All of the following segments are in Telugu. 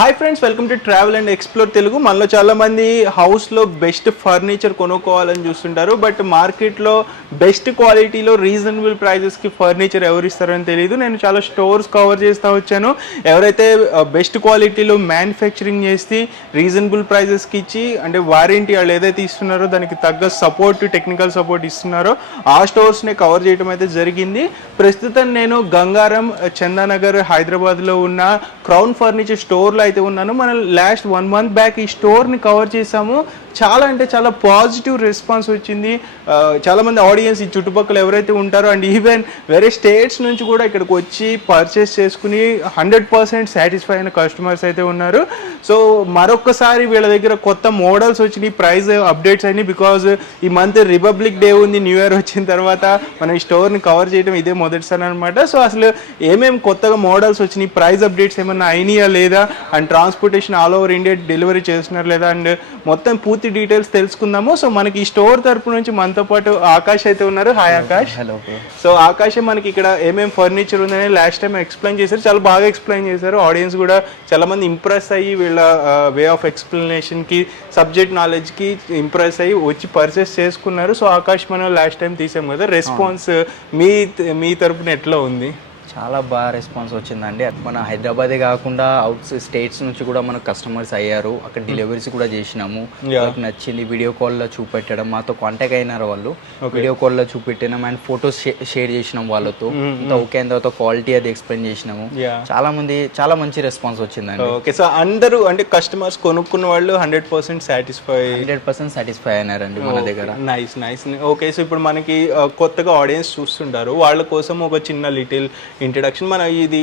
Hi friends, welcome to travel and explore Telugu. మనలో చాలామంది హౌస్లో బెస్ట్ ఫర్నిచర్ కొనుక్కోవాలని చూస్తుంటారు. బట్ మార్కెట్లో బెస్ట్ క్వాలిటీలో రీజనబుల్ ప్రైజెస్కి ఫర్నిచర్ ఎవరు ఇస్తారని తెలియదు. నేను చాలా స్టోర్స్ కవర్ చేస్తూ వచ్చాను. ఎవరైతే బెస్ట్ క్వాలిటీలో మ్యానుఫ్యాక్చరింగ్ చేసి రీజనబుల్ ప్రైజెస్కి ఇచ్చి అంటే వారంటీ వాళ్ళు ఏదైతే ఇస్తున్నారో దానికి తగ్గ సపోర్ట్, టెక్నికల్ సపోర్ట్ ఇస్తున్నారో ఆ స్టోర్స్నే కవర్ చేయడం అయితే జరిగింది. ప్రస్తుతం నేను గంగారం, చందానగర్, హైదరాబాద్లో ఉన్న క్రౌన్ ఫర్నిచర్ స్టోర్లో అయితే ఉన్నాను. మనం లాస్ట్ 1 month బ్యాక్ ఈ స్టోర్ని కవర్ చేసాము. చాలా అంటే చాలా పాజిటివ్ రెస్పాన్స్ వచ్చింది. చాలామంది ఆడియన్స్ ఈ చుట్టుపక్కల ఎవరైతే ఉంటారో అండ్ ఈవెన్ వేరే స్టేట్స్ నుంచి కూడా ఇక్కడికి వచ్చి పర్చేస్ చేసుకుని 100% సాటిస్ఫై అయిన కస్టమర్స్ అయితే ఉన్నారు. సో మరొకసారి వీళ్ళ దగ్గర కొత్త మోడల్స్ వచ్చినాయి, ప్రైస్ అప్డేట్స్ అయినాయి. బికాజ్ ఈ మంత్ రిపబ్లిక్ డే ఉంది, న్యూ ఇయర్ వచ్చిన తర్వాత మనం ఈ స్టోర్ని కవర్ చేయడం ఇదే మొదటిసారి అనమాట. సో అసలు ఏమేమి కొత్తగా మోడల్స్ వచ్చినాయి, ప్రైస్ అప్డేట్స్ ఏమన్నా అయినాయా లేదా, and transportation all over India delivery చేస్తున్నారు లేదా, అండ్ మొత్తం పూర్తి డీటెయిల్స్ తెలుసుకుందాము. సో మనకి ఈ స్టోర్ తరపు నుంచి మనతో పాటు ఆకాష్ అయితే ఉన్నారు. Hi Akash. Hello. So Akash మనకి ఇక్కడ ఏమేమి ఫర్నిచర్ ఉందని లాస్ట్ టైం ఎక్స్ప్లెయిన్ చేశారు, చాలా బాగా ఎక్స్ప్లెయిన్ చేశారు. ఆడియన్స్ కూడా చాలా మంది ఇంప్రెస్ అయ్యి వీళ్ళ వే ఆఫ్ ఎక్స్ప్లెనేషన్కి, సబ్జెక్ట్ నాలెడ్జ్కి ఇంప్రెస్ అయ్యి వచ్చి పర్చేస్ చేసుకున్నారు. సో ఆకాష్ మనం లాస్ట్ టైం తీసాం కదా, రెస్పాన్స్ మీ తరపున ఎట్లా ఉంది? చాలా బాగా రెస్పాన్స్ వచ్చిందండి. మన హైదరాబాదే కాకుండా అవుట్ స్టేట్స్ నుంచి కూడా మనకు కస్టమర్స్ అయ్యారు. అక్కడ డెలివరీస్ కూడా చేసినాము. వాళ్ళకి నచ్చింది, వీడియో కాల్లో చూపెట్టడం, మాతో కాంటాక్ట్ అయినారు వాళ్ళు. వీడియో కాల్లో చూపెట్టినాం అండ్ ఫొటోస్ షేర్ చేసినాం వాళ్ళతో. ఓకే అయిన తర్వాత క్వాలిటీ అది ఎక్స్ప్లెయిన్ చేసినాము. చాలా మంచి రెస్పాన్స్ వచ్చిందండి. ఓకే, సో అందరూ అంటే కస్టమర్స్ కొనుక్కున్న వాళ్ళు 100% సాటిస్ఫై అయినారండి మన దగ్గర. నైస్. ఓకే, సో ఇప్పుడు మనకి కొత్తగా ఆడియన్స్ చూస్తుంటారు, వాళ్ళ కోసం ఒక చిన్న లిటిల్ ఇంట్రడక్షన్. మన ఇది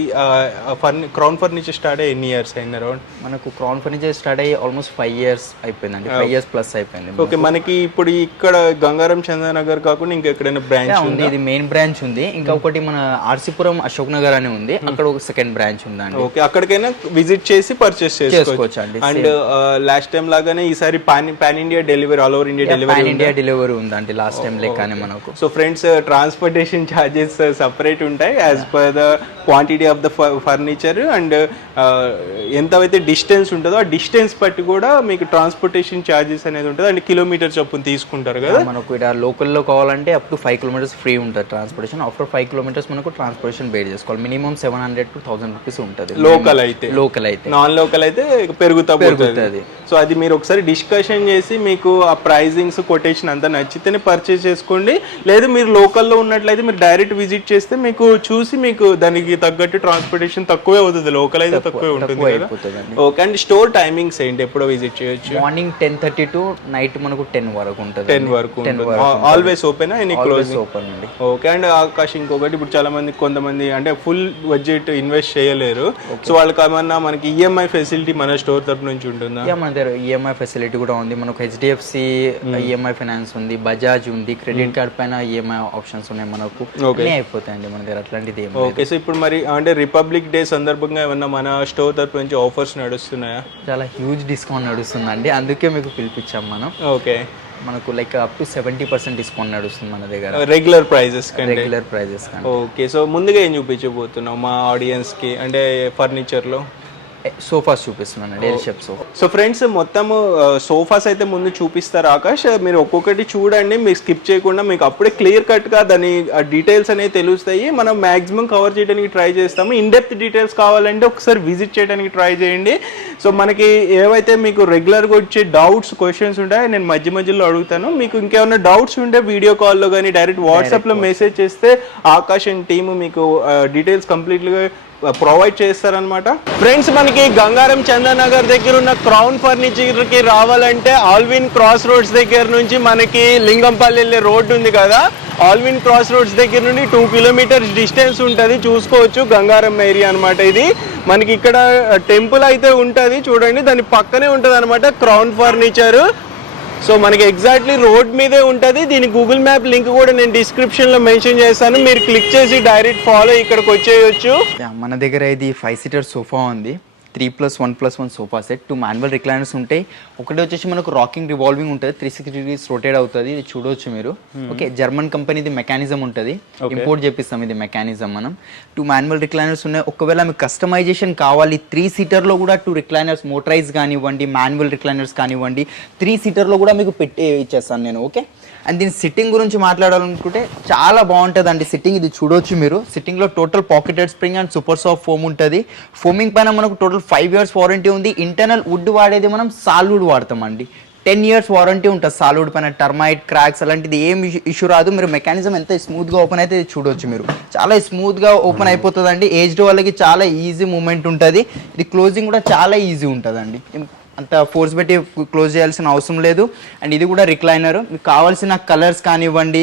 క్రౌన్ ఫర్నిచర్ స్టార్ట్ అయ్యి ఎన్ని ఇయర్స్ అయింది అరౌండ్? మనకు క్రౌన్ ఫర్నిచర్ స్టార్ట్ అయ్యి ఆల్మోస్ట్ 5 years అయిపోయిందండి. 5 years ప్లస్ అయిపోయింది. ఓకే, మనకి ఇప్పుడు ఇక్కడ గంగారం, చందానగర్ కాకుండా ఇంకా ఎక్కడైనా బ్రాంచ్ ఉంది? ఇది మెయిన్ బ్రాంచ్ ఉంది. ఇంకా ఒకటి మన ఆర్సీపురం అశోక్ నగర్ అని ఉంది, అక్కడ ఒక సెకండ్ బ్రాంచ్ ఉందండి. ఓకే, అక్కడికైనా విజిట్ చేసి పర్చేస్ చేసుకోవచ్చు అండి. అండ్ లాస్ట్ టైం లాగానే ఈసారి pan India delivery, all over India delivery ఉందండి లాస్ట్ టైం లెక్కనే మనకు. So friends, transportation charges separate ఉంటాయి as per the quantity of the furniture and ఎంతైతే డిస్టెన్స్ ఉంటుందో ఆ డిస్టెన్స్ బట్టి కూడా మీకు ట్రాన్స్పోర్టేషన్ ఛార్జెస్ అనేది ఉంటుంది. అండ్ కిలోమీటర్ చొప్పున తీసుకుంటారు కదా. మనకు ఇక్కడ లోకల్లో కావాలంటే అప్ టు 5 kilometers ఫ్రీ ఉంటుంది ట్రాన్స్పోర్టేషన్. ఆఫ్టర్ 5 kilometers మనకు ట్రాన్స్పోర్టేషన్ బేర్ చేసుకోవాలి. మినిమం 700 to 1000 rupees ఉంటుంది లోకల్ అయితే. నాన్ లోకల్ అయితే పెరుగుతుంది. సో అది మీరు ఒకసారి డిస్కషన్ చేసి మీకు ఆ ప్రైజింగ్స్, కొటేషన్ అంతా నచ్చితేనే పర్చేస్ చేసుకోండి. లేదు మీరు లోకల్లో ఉన్నట్లయితే మీరు డైరెక్ట్ విజిట్ చేస్తే మీకు చూసి మీకు దానికి తగ్గట్టు ట్రాన్స్పోర్టేషన్ తక్కువే అవుతుంది. లోకల్ అయితే తక్కువే ఉంటుంది కదా. ఓకే, అండ్ స్టోర్ టైమింగ్స్ ఏంటి, ఎప్పుడో విజిట్ చేయొచ్చు? మార్నింగ్ 10:30 to నైట్ మనకు 10 వరకు ఉంటుంది. 10 వరకు always open, any close? Open అండి. ఓకే, అండ్ ఆకాష్ ఇంకొకటి, ఇప్పుడు చాలా మంది కొంతమంది అంటే ఫుల్ బడ్జెట్ ఇన్వెస్ట్ చేయలేరు. సో వాళ్ళకి ఏమన్నా మనకి ఈఎంఐ ఫెసిలిటీ మన స్టోర్ తరపు నుంచి ఉంటుందా? మన దగ్గర ఈఎంఐ ఫెసిలిటీ కూడా ఉంది. మనకు హెచ్డిఎఫ్సి ఈఎంఐ ఫైనాన్స్ ఉంది, బజాజ్ ఉంది, క్రెడిట్ కార్డ్ పైన ఈఎంఐ ఆప్షన్స్ ఉన్నాయి మనకు. అయిపోతాయండి మన దగ్గర అట్లాంటిది. ఓకే, సో ఇప్పుడు మరి అంటే రిపబ్లిక్ డే సందర్భంగా ఏమన్నా మన స్టోర్ తరపు నుంచి ఆఫర్స్ నడుస్తున్నాయా? చాలా హ్యూజ్ డిస్కౌంట్ నడుస్తుందండి, అందుకే మీకు పిలిపించాం మనం. ఓకే, మనకు లైక్ అప్ టు 70% డిస్కౌంట్ నడుస్తుంది మన దగ్గర రెగ్యులర్ ప్రైజెస్. ఓకే, సో ముందుగా ఏం చూపించబోతున్నాం మా ఆడియన్స్ కి అంటే ఫర్నిచర్ లో? సోఫాస్ చూపిస్తున్నాను, L shape sofa. So friends, మొత్తం సోఫాస్ అయితే ముందు చూపిస్తారు ఆకాష్. మీరు ఒక్కొక్కటి చూడండి, మీరు స్కిప్ చేయకుండా, మీకు అప్పుడే క్లియర్ కట్గా దాని డీటెయిల్స్ అనేవి తెలుస్తాయి. మనం మ్యాక్సిమం కవర్ చేయడానికి ట్రై చేస్తాము. ఇన్ డెప్త్ డీటెయిల్స్ కావాలంటే ఒకసారి విజిట్ చేయడానికి ట్రై చేయండి. సో మనకి ఏవైతే మీకు రెగ్యులర్గా వచ్చే డౌట్స్, క్వశ్చన్స్ ఉంటాయో నేను మధ్యలో అడుగుతాను. మీకు ఇంకేమైనా డౌట్స్ ఉంటే వీడియో కాల్లో కానీ డైరెక్ట్ వాట్సాప్లో మెసేజ్ చేస్తే ఆకాష్ అండ్ టీమ్ మీకు డీటెయిల్స్ కంప్లీట్గా ప్రొవైడ్ చేస్తారనమాట. ఫ్రెండ్స్, మనకి గంగారం, చందానగర్ దగ్గర ఉన్న క్రౌన్ ఫర్నిచర్కి రావాలంటే ఆల్విన్ క్రాస్ రోడ్స్ దగ్గర నుంచి మనకి లింగంపల్లి వెళ్ళే రోడ్డు ఉంది కదా, ఆల్విన్ క్రాస్ రోడ్స్ దగ్గర నుండి 2 kilometers డిస్టెన్స్ ఉంటుంది. చూసుకోవచ్చు, గంగారం ఏరియా అనమాట ఇది. మనకి ఇక్కడ టెంపుల్ అయితే ఉంటుంది చూడండి, దాని పక్కనే ఉంటుంది అనమాట క్రౌన్ ఫర్నిచర్. సో మనకి ఎగ్జాక్ట్లీ రోడ్ మీదే ఉంటుంది. దీని గూగుల్ మ్యాప్ లింక్ కూడా నేను డిస్క్రిప్షన్లో మెన్షన్ చేస్తాను, మీరు క్లిక్ చేసి డైరెక్ట్ ఫాలో ఇక్కడికి వచ్చేయచ్చు. మన దగ్గర ఇది 5-seater సోఫా ఉంది. 3+1+1 సోఫా సెట్, 2 మాన్యువల్ రిక్లైనర్స్ ఉంటాయి. ఒకటి వచ్చేసి మనకు రాకింగ్ రివాల్వింగ్ ఉంటుంది, 360 degrees రొటేట్ అవుతుంది, ఇది చూడవచ్చు మీరు. ఓకే, జర్మన్ కంపెనీది మెకానిజం ఉంటుంది, ఇంపోర్ట్ చేపిస్తాం ఇది మెకానిజం మనం. 2 మాన్యువల్ రిక్లైనర్స్ ఉన్నాయి. ఒకవేళ మీకు కస్టమైజేషన్ కావాలి 3 సీటర్లో కూడా 2 రిక్లైనర్స్ మోటరైజ్ కానివ్వండి, మాన్యువల్ రిక్లైనర్స్ కానివ్వండి, 3 సీటర్లో కూడా మీకు పెట్టి ఇచ్చేస్తాను నేను. ఓకే, అండ్ దీని సిట్టింగ్ గురించి మాట్లాడాలనుకుంటే చాలా బాగుంటుంది అండి సిట్టింగ్. ఇది చూడొచ్చు మీరు, సిట్టింగ్లో total pocketed spring and super soft foam ఉంటుంది. ఫోమింగ్ పైన మనకు టోటల్ 5 years వారంటీ ఉంది. ఇంటర్నల్ వుడ్ వాడేది మనం సాల్వుడ్ వాడతామండి. 10 years వారంటీ ఉంటుంది సాల్వుడ్ పైన. టర్మైట్, క్రాక్స్ అలాంటిది ఏం ఇష్యూ రాదు. మీరు మెకానిజం ఎంత స్మూత్గా ఓపెన్ అయితే చూడొచ్చు మీరు, చాలా స్మూత్గా ఓపెన్ అయిపోతుంది అండి. ఏజ్డ్ వాళ్ళకి చాలా ఈజీ మూమెంట్ ఉంటుంది. ఇది క్లోజింగ్ కూడా చాలా ఈజీ ఉంటుంది అండి, అంత ఫోర్స్ పెట్టి క్లోజ్ చేయాల్సిన అవసరం లేదు. అండ్ ఇది కూడా రిక్లైనర్. మీకు కావాల్సిన కలర్స్ కానివ్వండి,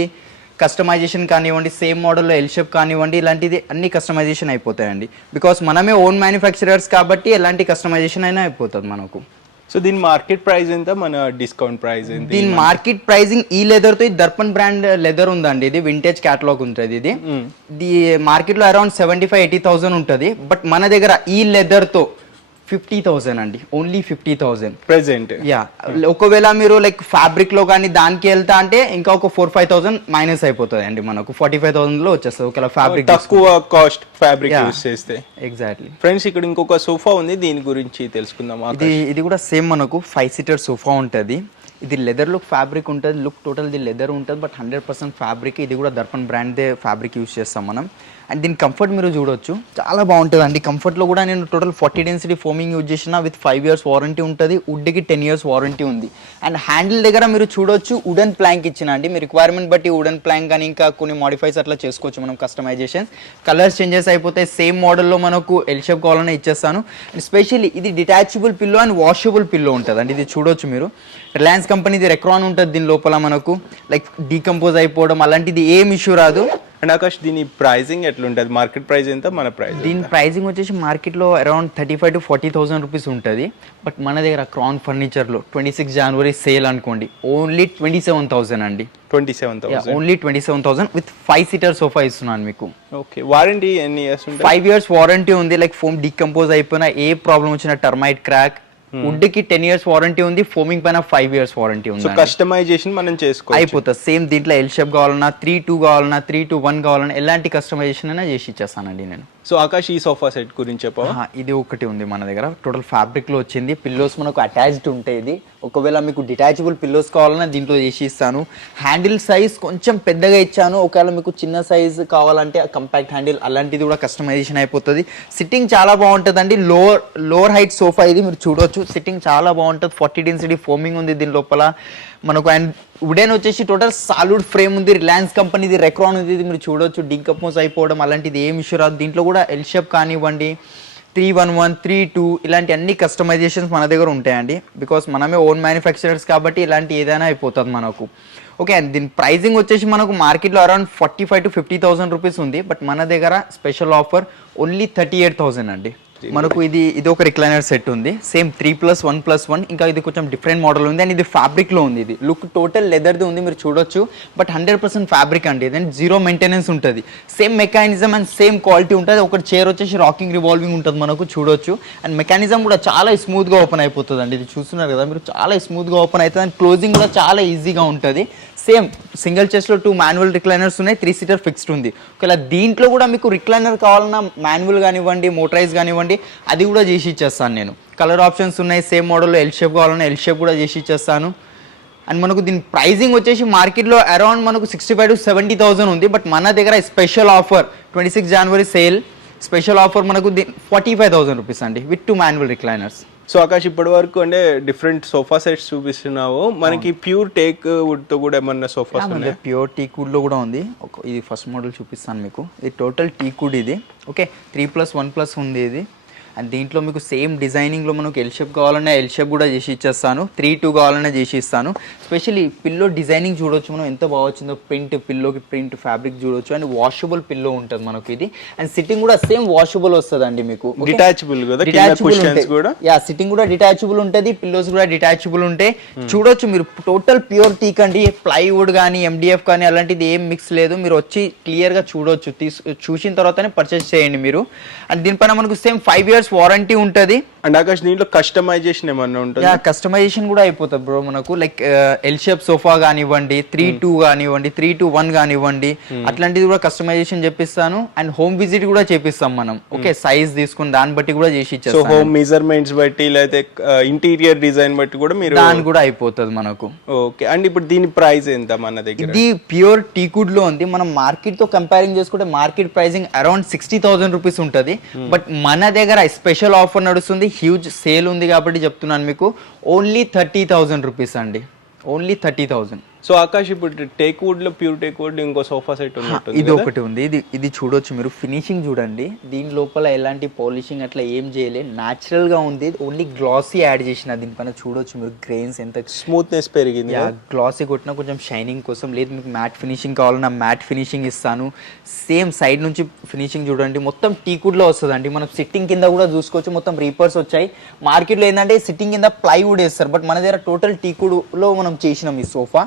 కస్టమైజేషన్ కానివ్వండి, సేమ్ మోడల్లో ఎల్ షేప్ కానివ్వండి, ఇలాంటిది అన్ని కస్టమైజేషన్ అయిపోతాయండి. బికాస్ మనమే ఓన్ మ్యానుఫ్యాక్చరర్స్ కాబట్టి ఎలాంటి కస్టమైజేషన్ అయినా అయిపోతుంది మనకు. సో దీని మార్కెట్ ప్రైస్ ఎంత, మన డిస్కౌంట్ ప్రైస్ ఎంత? దీని మార్కెట్ ప్రైజింగ్ ఈ లెదర్ తో, ఇది దర్పణ్ బ్రాండ్ లెదర్ ఉందండి, ఇది వింటేజ్ క్యాటలాగ్ ఉంటుంది. ఇది మార్కెట్ లో అరౌండ్ 75,000-80,000 ఉంటుంది. బట్ మన దగ్గర ఈ లెదర్ తో 50,000 అండి, ఓన్లీ 50,000 ప్రెసెంట్. యా, ఒకవేళ మీరు లైక్ ఫ్యాబ్రిక్ లో కానీ దానికి వెళ్తా అంటే ఇంకా ఒక 4-5,000 మైనస్ అయిపోతుంది అండి, మనకు 45,000 లో వచ్చేస్తుంది ఒకవేళ ఫ్యాబ్రిక్ తక్కువ కాస్ట్ ఫ్యాబ్రిక్ యూస్ చేస్తే. ఎగ్జాక్ట్లీ. ఫ్రెండ్స్, ఇక్కడ ఇంకొక సోఫా ఉంది, దీని గురించి తెలుసుకుందాం. ఇది కూడా సేమ్ మనకు 5 seater సోఫా ఉంటుంది. ఇది లెదర్ లుక్ ఫ్యాబ్రిక్ ఉంటుంది, లుక్ టోటల్ ఇది లెదర్ ఉంటుంది, బట్ 100% ఫ్యాబ్రిక్. ఇది కూడా దర్పణ్ బ్రాండ్దే ఫ్యాబ్రిక్ యూస్ చేస్తాం మనం. అండ్ దీని కంఫర్ట్ మీరు చూడొచ్చు, చాలా బాగుంటుంది అండి. కంఫర్ట్లో కూడా నేను టోటల్ 40 density ఫోమింగ్ యూజ్ చేసిన, విత్ 5 years వారంటీ ఉంటుంది. వుడ్కి 10 years వారంటీ ఉంది. అండ్ హ్యాండిల్ దగ్గర మీరు చూడొచ్చు వుడెన్ ప్లాంక్ ఇచ్చిన అండి, మీ రిక్వైర్మెంట్ బట్టి వుడెన్ ప్లాంక్ కానీ ఇంకా కొన్ని మోడిఫైస్ అట్లా చేసుకోవచ్చు మనం కస్టమైజేషన్. కలర్స్ చేంజెస్ అయిపోతాయి. సేమ్ మోడల్లో మనకు ఎల్ షేప్ కావాలన్నా ఇచ్చేస్తాను. అండ్ స్పెషల్లీ ఇది detachable pillow and washable pillow ఉంటుంది అండి. ఇది చూడొచ్చు మీరు, రిలయన్స్ కంపెనీది రెక్రాన్ ఉంటుంది దీని లోపల. మనకు లైక్ డీకంపోజ్ అయిపోవడం అలాంటిది ఏం ఇష్యూ రాదు. అండ్ ఆకాష్, దీని ప్రైజింగ్ ఎట్లుంటుంది? మార్కెట్ ప్రైస్ ఎంత, మన ప్రైస్? దీని ప్రైజింగ్ వచ్చేసి మార్కెట్లో అరౌండ్ 35,000-40,000 రూపీస్ ఉంటుంది. బట్ మన దగ్గర క్రాన్ ఫర్నిచర్లో 26 January సేల్ అనుకోండి, ఓన్లీ 27,000 అండి. 27,000, ఓన్లీ 27,000 విత్ 5 seater సోఫా ఇస్తున్నాను మీకు. ఓకే, వారంటీ ఎన్ని ఇయర్స్ ఉంటుంది? 5 years వారంటీ ఉంది. లైక్ ఫోమ్ డీకంపోజ్ అయిపోయినా, ఏ ప్రాబ్లం వచ్చినా, టర్మైట్, క్రాక్, వుడ్ కి 10 years వారంటీ ఉంది. ఫోమింగ్ పైన 5 years వారంటీ ఉంది. సో కస్టమైజేషన్ మనం చేసుకోవచ్చు, అయిపోతుంది. సేమ్ దీంట్లో ఎల్ షేప్ కావాలన్నా, 3-2 కావాలన్నా, 3-1 కావాలన్నా, ఎలాంటి కస్టమైజేషన్ అయినా చేసి ఇచ్చేస్తానండి నేను. సో ఆకాష్, ఈ సోఫా సెట్ గురించి చెప్పవా? ఇది ఒకటి ఉంది మన దగ్గర, టోటల్ ఫ్యాబ్రిక్ లో వచ్చింది. పిల్లోస్ మనకు అటాచ్డ్ ఉంటాయి. ఇది ఒకవేళ మీకు డిటాచబుల్ పిల్లోస్ కావాలన్నా దీంట్లో చేసి ఇస్తాను. హ్యాండిల్ సైజ్ కొంచెం పెద్దగా ఇచ్చాను. ఒకవేళ మీకు చిన్న సైజ్ కావాలంటే కంపాక్ట్ హ్యాండిల్ అలాంటిది కూడా కస్టమైజేషన్ అయిపోతుంది. సిట్టింగ్ చాలా బాగుంటుంది అండి. లోవర్ హైట్ సోఫా ఇది, మీరు చూడొచ్చు. సిట్టింగ్ చాలా బాగుంటుంది. 40 density ఫోమింగ్ ఉంది దీని లోపల మనకు. అండ్ వుడెన్ వచ్చేసి టోటల్ సాలిడ్ ఫ్రేమ్ ఉంది. రిలయన్స్ కంపెనీది రెక్రాన్ ఉంది. ఇది మీరు చూడొచ్చు, డీకంపోజ్ అయిపోవడం అలాంటిది ఏం ఇష్యూ రాదు. దీంట్లో కూడా ఎల్ షేప్ కానివ్వండి, 311, 3-2 ఇలాంటి అన్ని కస్టమైజేషన్స్ మన దగ్గర ఉంటాయండి. బికాస్ మనమే ఓన్ మ్యానుఫ్యాక్చరర్స్ కాబట్టి ఇలాంటి ఏదైనా అయిపోతుంది మనకు. ఓకే, అండ్ దీని ప్రైజింగ్ వచ్చేసి మనకు మార్కెట్లో అరౌండ్ 45,000-50,000 రూపీస్ ఉంది. బట్ మన దగ్గర స్పెషల్ ఆఫర్ ఓన్లీ 38,000 అండి. మనకు ఇది ఒక రిక్లైనర్ సెట్ ఉంది, సేమ్ 3+1+1. ఇంకా ఇది కొంచెం డిఫరెంట్ మోడల్ ఉంది. అండ్ ఇది ఫ్యాబ్రిక్ లో ఉంది. ఇది లుక్ టోటల్ లెదర్ది ఉంది, మీరు చూడొచ్చు. బట్ 100% ఫ్యాబ్రిక్ అండి. దెన్ 0 మెయింటెనెన్స్ ఉంటుంది. Same mechanism and same quality ఉంటుంది. ఒక చైర్ వచ్చేసి రాకింగ్ రివాల్వింగ్ ఉంటుంది మనకు, చూడొచ్చు. అండ్ మెకానిజం కూడా చాలా స్మూత్ గా ఓపెన్ అయిపోతుంది అండి. ఇది చూస్తున్నారు కదా మీరు, చాలా స్మూత్ గా ఓపెన్ అవుతుంది. అండ్ క్లోజింగ్ కూడా చాలా ఈజీగా ఉంటుంది. సేమ్ సింగిల్ చెస్ట్ లో 2 మాన్యువల్ రిక్లైనర్స్ ఉన్నాయి, 3 seater ఫిక్స్డ్ ఉంది. ఒకవేళ దీంట్లో కూడా మీకు రిక్లైనర్ కావాలన్నా, మాన్యువల్ కానివ్వండి, మోటరైజ్ కానివ్వండి, అది కూడా చేసి ఇచ్చేస్తాను నేను. కలర్ ఆప్షన్స్ ఉన్నాయి. సేమ్ మోడల్లో ఎల్ షేప్ కావాలన్నా ఎల్ షేప్ కూడా చేసి ఇచ్చేస్తాను. అండ్ మనకు దీని ప్రైజింగ్ వచ్చేసి మార్కెట్లో అరౌండ్ మనకు 65,000-70,000 ఉంది. బట్ మన దగ్గర special offer 26 January sale special offer మనకు 45,000 రూపీస్ అండి, with 2 manual recliners. So Akash, ఇప్పటి వరకు అంటే డిఫరెంట్ సోఫా సెట్స్ చూపిస్తున్నావు. మనకి ప్యూర్ టేక్ వుడ్ తో కూడా ఏమన్నా సోఫాస్ ఉన్నాయి? ప్యూర్ టీక్ వుడ్ లో కూడా ఉంది. ఇది ఫస్ట్ మోడల్ చూపిస్తాను మీకు. ఇది టోటల్ టీక్ వుడ్ ఇది. ఓకే, 3+1+ ఉంది ఇది. అండ్ దీంట్లో మీకు సేమ్ డిజైనింగ్లో మనకు ఎల్ షేప్ కావాలన్నా ఎల్ షేప్ కూడా చేసి ఇచ్చేస్తాను, 3-2 కావాలన్నా చేసి ఇస్తాను. స్పెషల్లీ పిల్లో డిజైనింగ్ చూడొచ్చు మనం, ఎంత బాగా వచ్చిందో. ప్రింట్, పిల్లోకి ప్రింట్ ఫ్యాబ్రిక్ చూడొచ్చు. అండ్ వాషబుల్ పిల్లో ఉంటుంది మనకు ఇది. అండ్ సిట్టింగ్ కూడా సేమ్ వాషబుల్ వస్తుంది అండి మీకు. డిటాచబుల్ కూడా, సిట్టింగ్ కూడా డిటాచబుల్ ఉంటుంది. పిల్లోస్ కూడా డిటాచబుల్ ఉంటాయి. చూడొచ్చు మీరు, టోటల్ ప్యూర్ టీక్ అండి. ప్లైవుడ్ కానీ MDF కానీ అలాంటిది ఏం మిక్స్ లేదు. మీరు వచ్చి క్లియర్గా చూడొచ్చు. చూసిన తర్వాతనే పర్చేస్ చేయండి మీరు. అండ్ దీనిపైన మనకు సేమ్ 5 years ఇయర్స్ వారంటీ ఉంటుంది. అండ్ ఆకాష్ దీంట్లో కస్టమైజేషన్ ఏమన్నా ఉంటుంది? కస్టమైజేషన్ కూడా అయిపోతుంది బ్రో మనకు. లైక్ ఎల్ షేప్ సోఫా కానివ్వండి, 3-2 కానివ్వండి, 3-1 కానివ్వండి, అట్లాంటిది కూడా కస్టమైజేషన్ చేపిస్తాను. అండ్ హోమ్ విజిట్ కూడా చేపిస్తాం మనం. ఓకే, సైజ్ తీసుకుని దాన్ని బట్టి కూడా చేసి ఇచ్చేస్తాం. సో హోమ్ మెజర్మెంట్స్ బట్టి లేకపోతే ఇంటీరియర్ డిజైన్ బట్టి కూడా మీరు దాని కూడా అయిపోతుంది మనకు. ఓకే. అండ్ ఇప్పుడు దీని ప్రైస్ ఎంత మన దగ్గర? ఇది ప్యూర్ టీకుడ్ లో ఉంది. మనం మార్కెట్ తో కంపేరింగ్ చేసుకుంటే మార్కెట్ ప్రైసింగ్ అరౌండ్ 60,000 రూపీస్ ఉంటుంది. బట్ మన దగ్గర స్పెషల్ ఆఫర్ నడుస్తుంది, హ్యూజ్ సేల్ ఉంది కాబట్టి చెప్తున్నాను మీకు. ఓన్లీ 30,000 రూపీస్ అండి, ఓన్లీ 30,000. సో ఆకాష్ ఇప్పుడు టేక్ వుడ్ లో ప్యూర్ టేక్ వుడ్ ఇంకో సోఫా సెట్ ఉన్నట్టుంది. ఇది ఒకటి ఉంది. ఇది చూడొచ్చు మీరు, ఫినిషింగ్ చూడండి. దీని లోపల ఎలాంటి పాలిషింగ్ అట్లా ఏం చేయలే, న్యాచురల్ గా ఉంది. ఓన్లీ గ్లాసీ యాడ్ చేసిన దీనిపైన. చూడొచ్చు మీరు గ్రెయిన్స్ ఎంత స్మూత్నెస్ పెరిగింది. గ్లాసీ కొట్టిన కొంచెం షైనింగ్ కోసం. లేదు మీకు మ్యాట్ ఫినిషింగ్ కావాలన్నా మ్యాట్ ఫినిషింగ్ ఇస్తాను. సేమ్ సైడ్ నుంచి ఫినిషింగ్ చూడండి, మొత్తం టీకుడ్ లో వస్తుందండి. మనం సిట్టింగ్ కింద కూడా చూసుకోవచ్చు, మొత్తం రీపర్స్ వచ్చాయి. మార్కెట్ లో ఏంటంటే సిట్టింగ్ కింద ప్లైవుడ్ వేస్తారు, బట్ మన దగ్గర టోటల్ టీకుడ్ లో మనం చేసినాం ఈ సోఫా.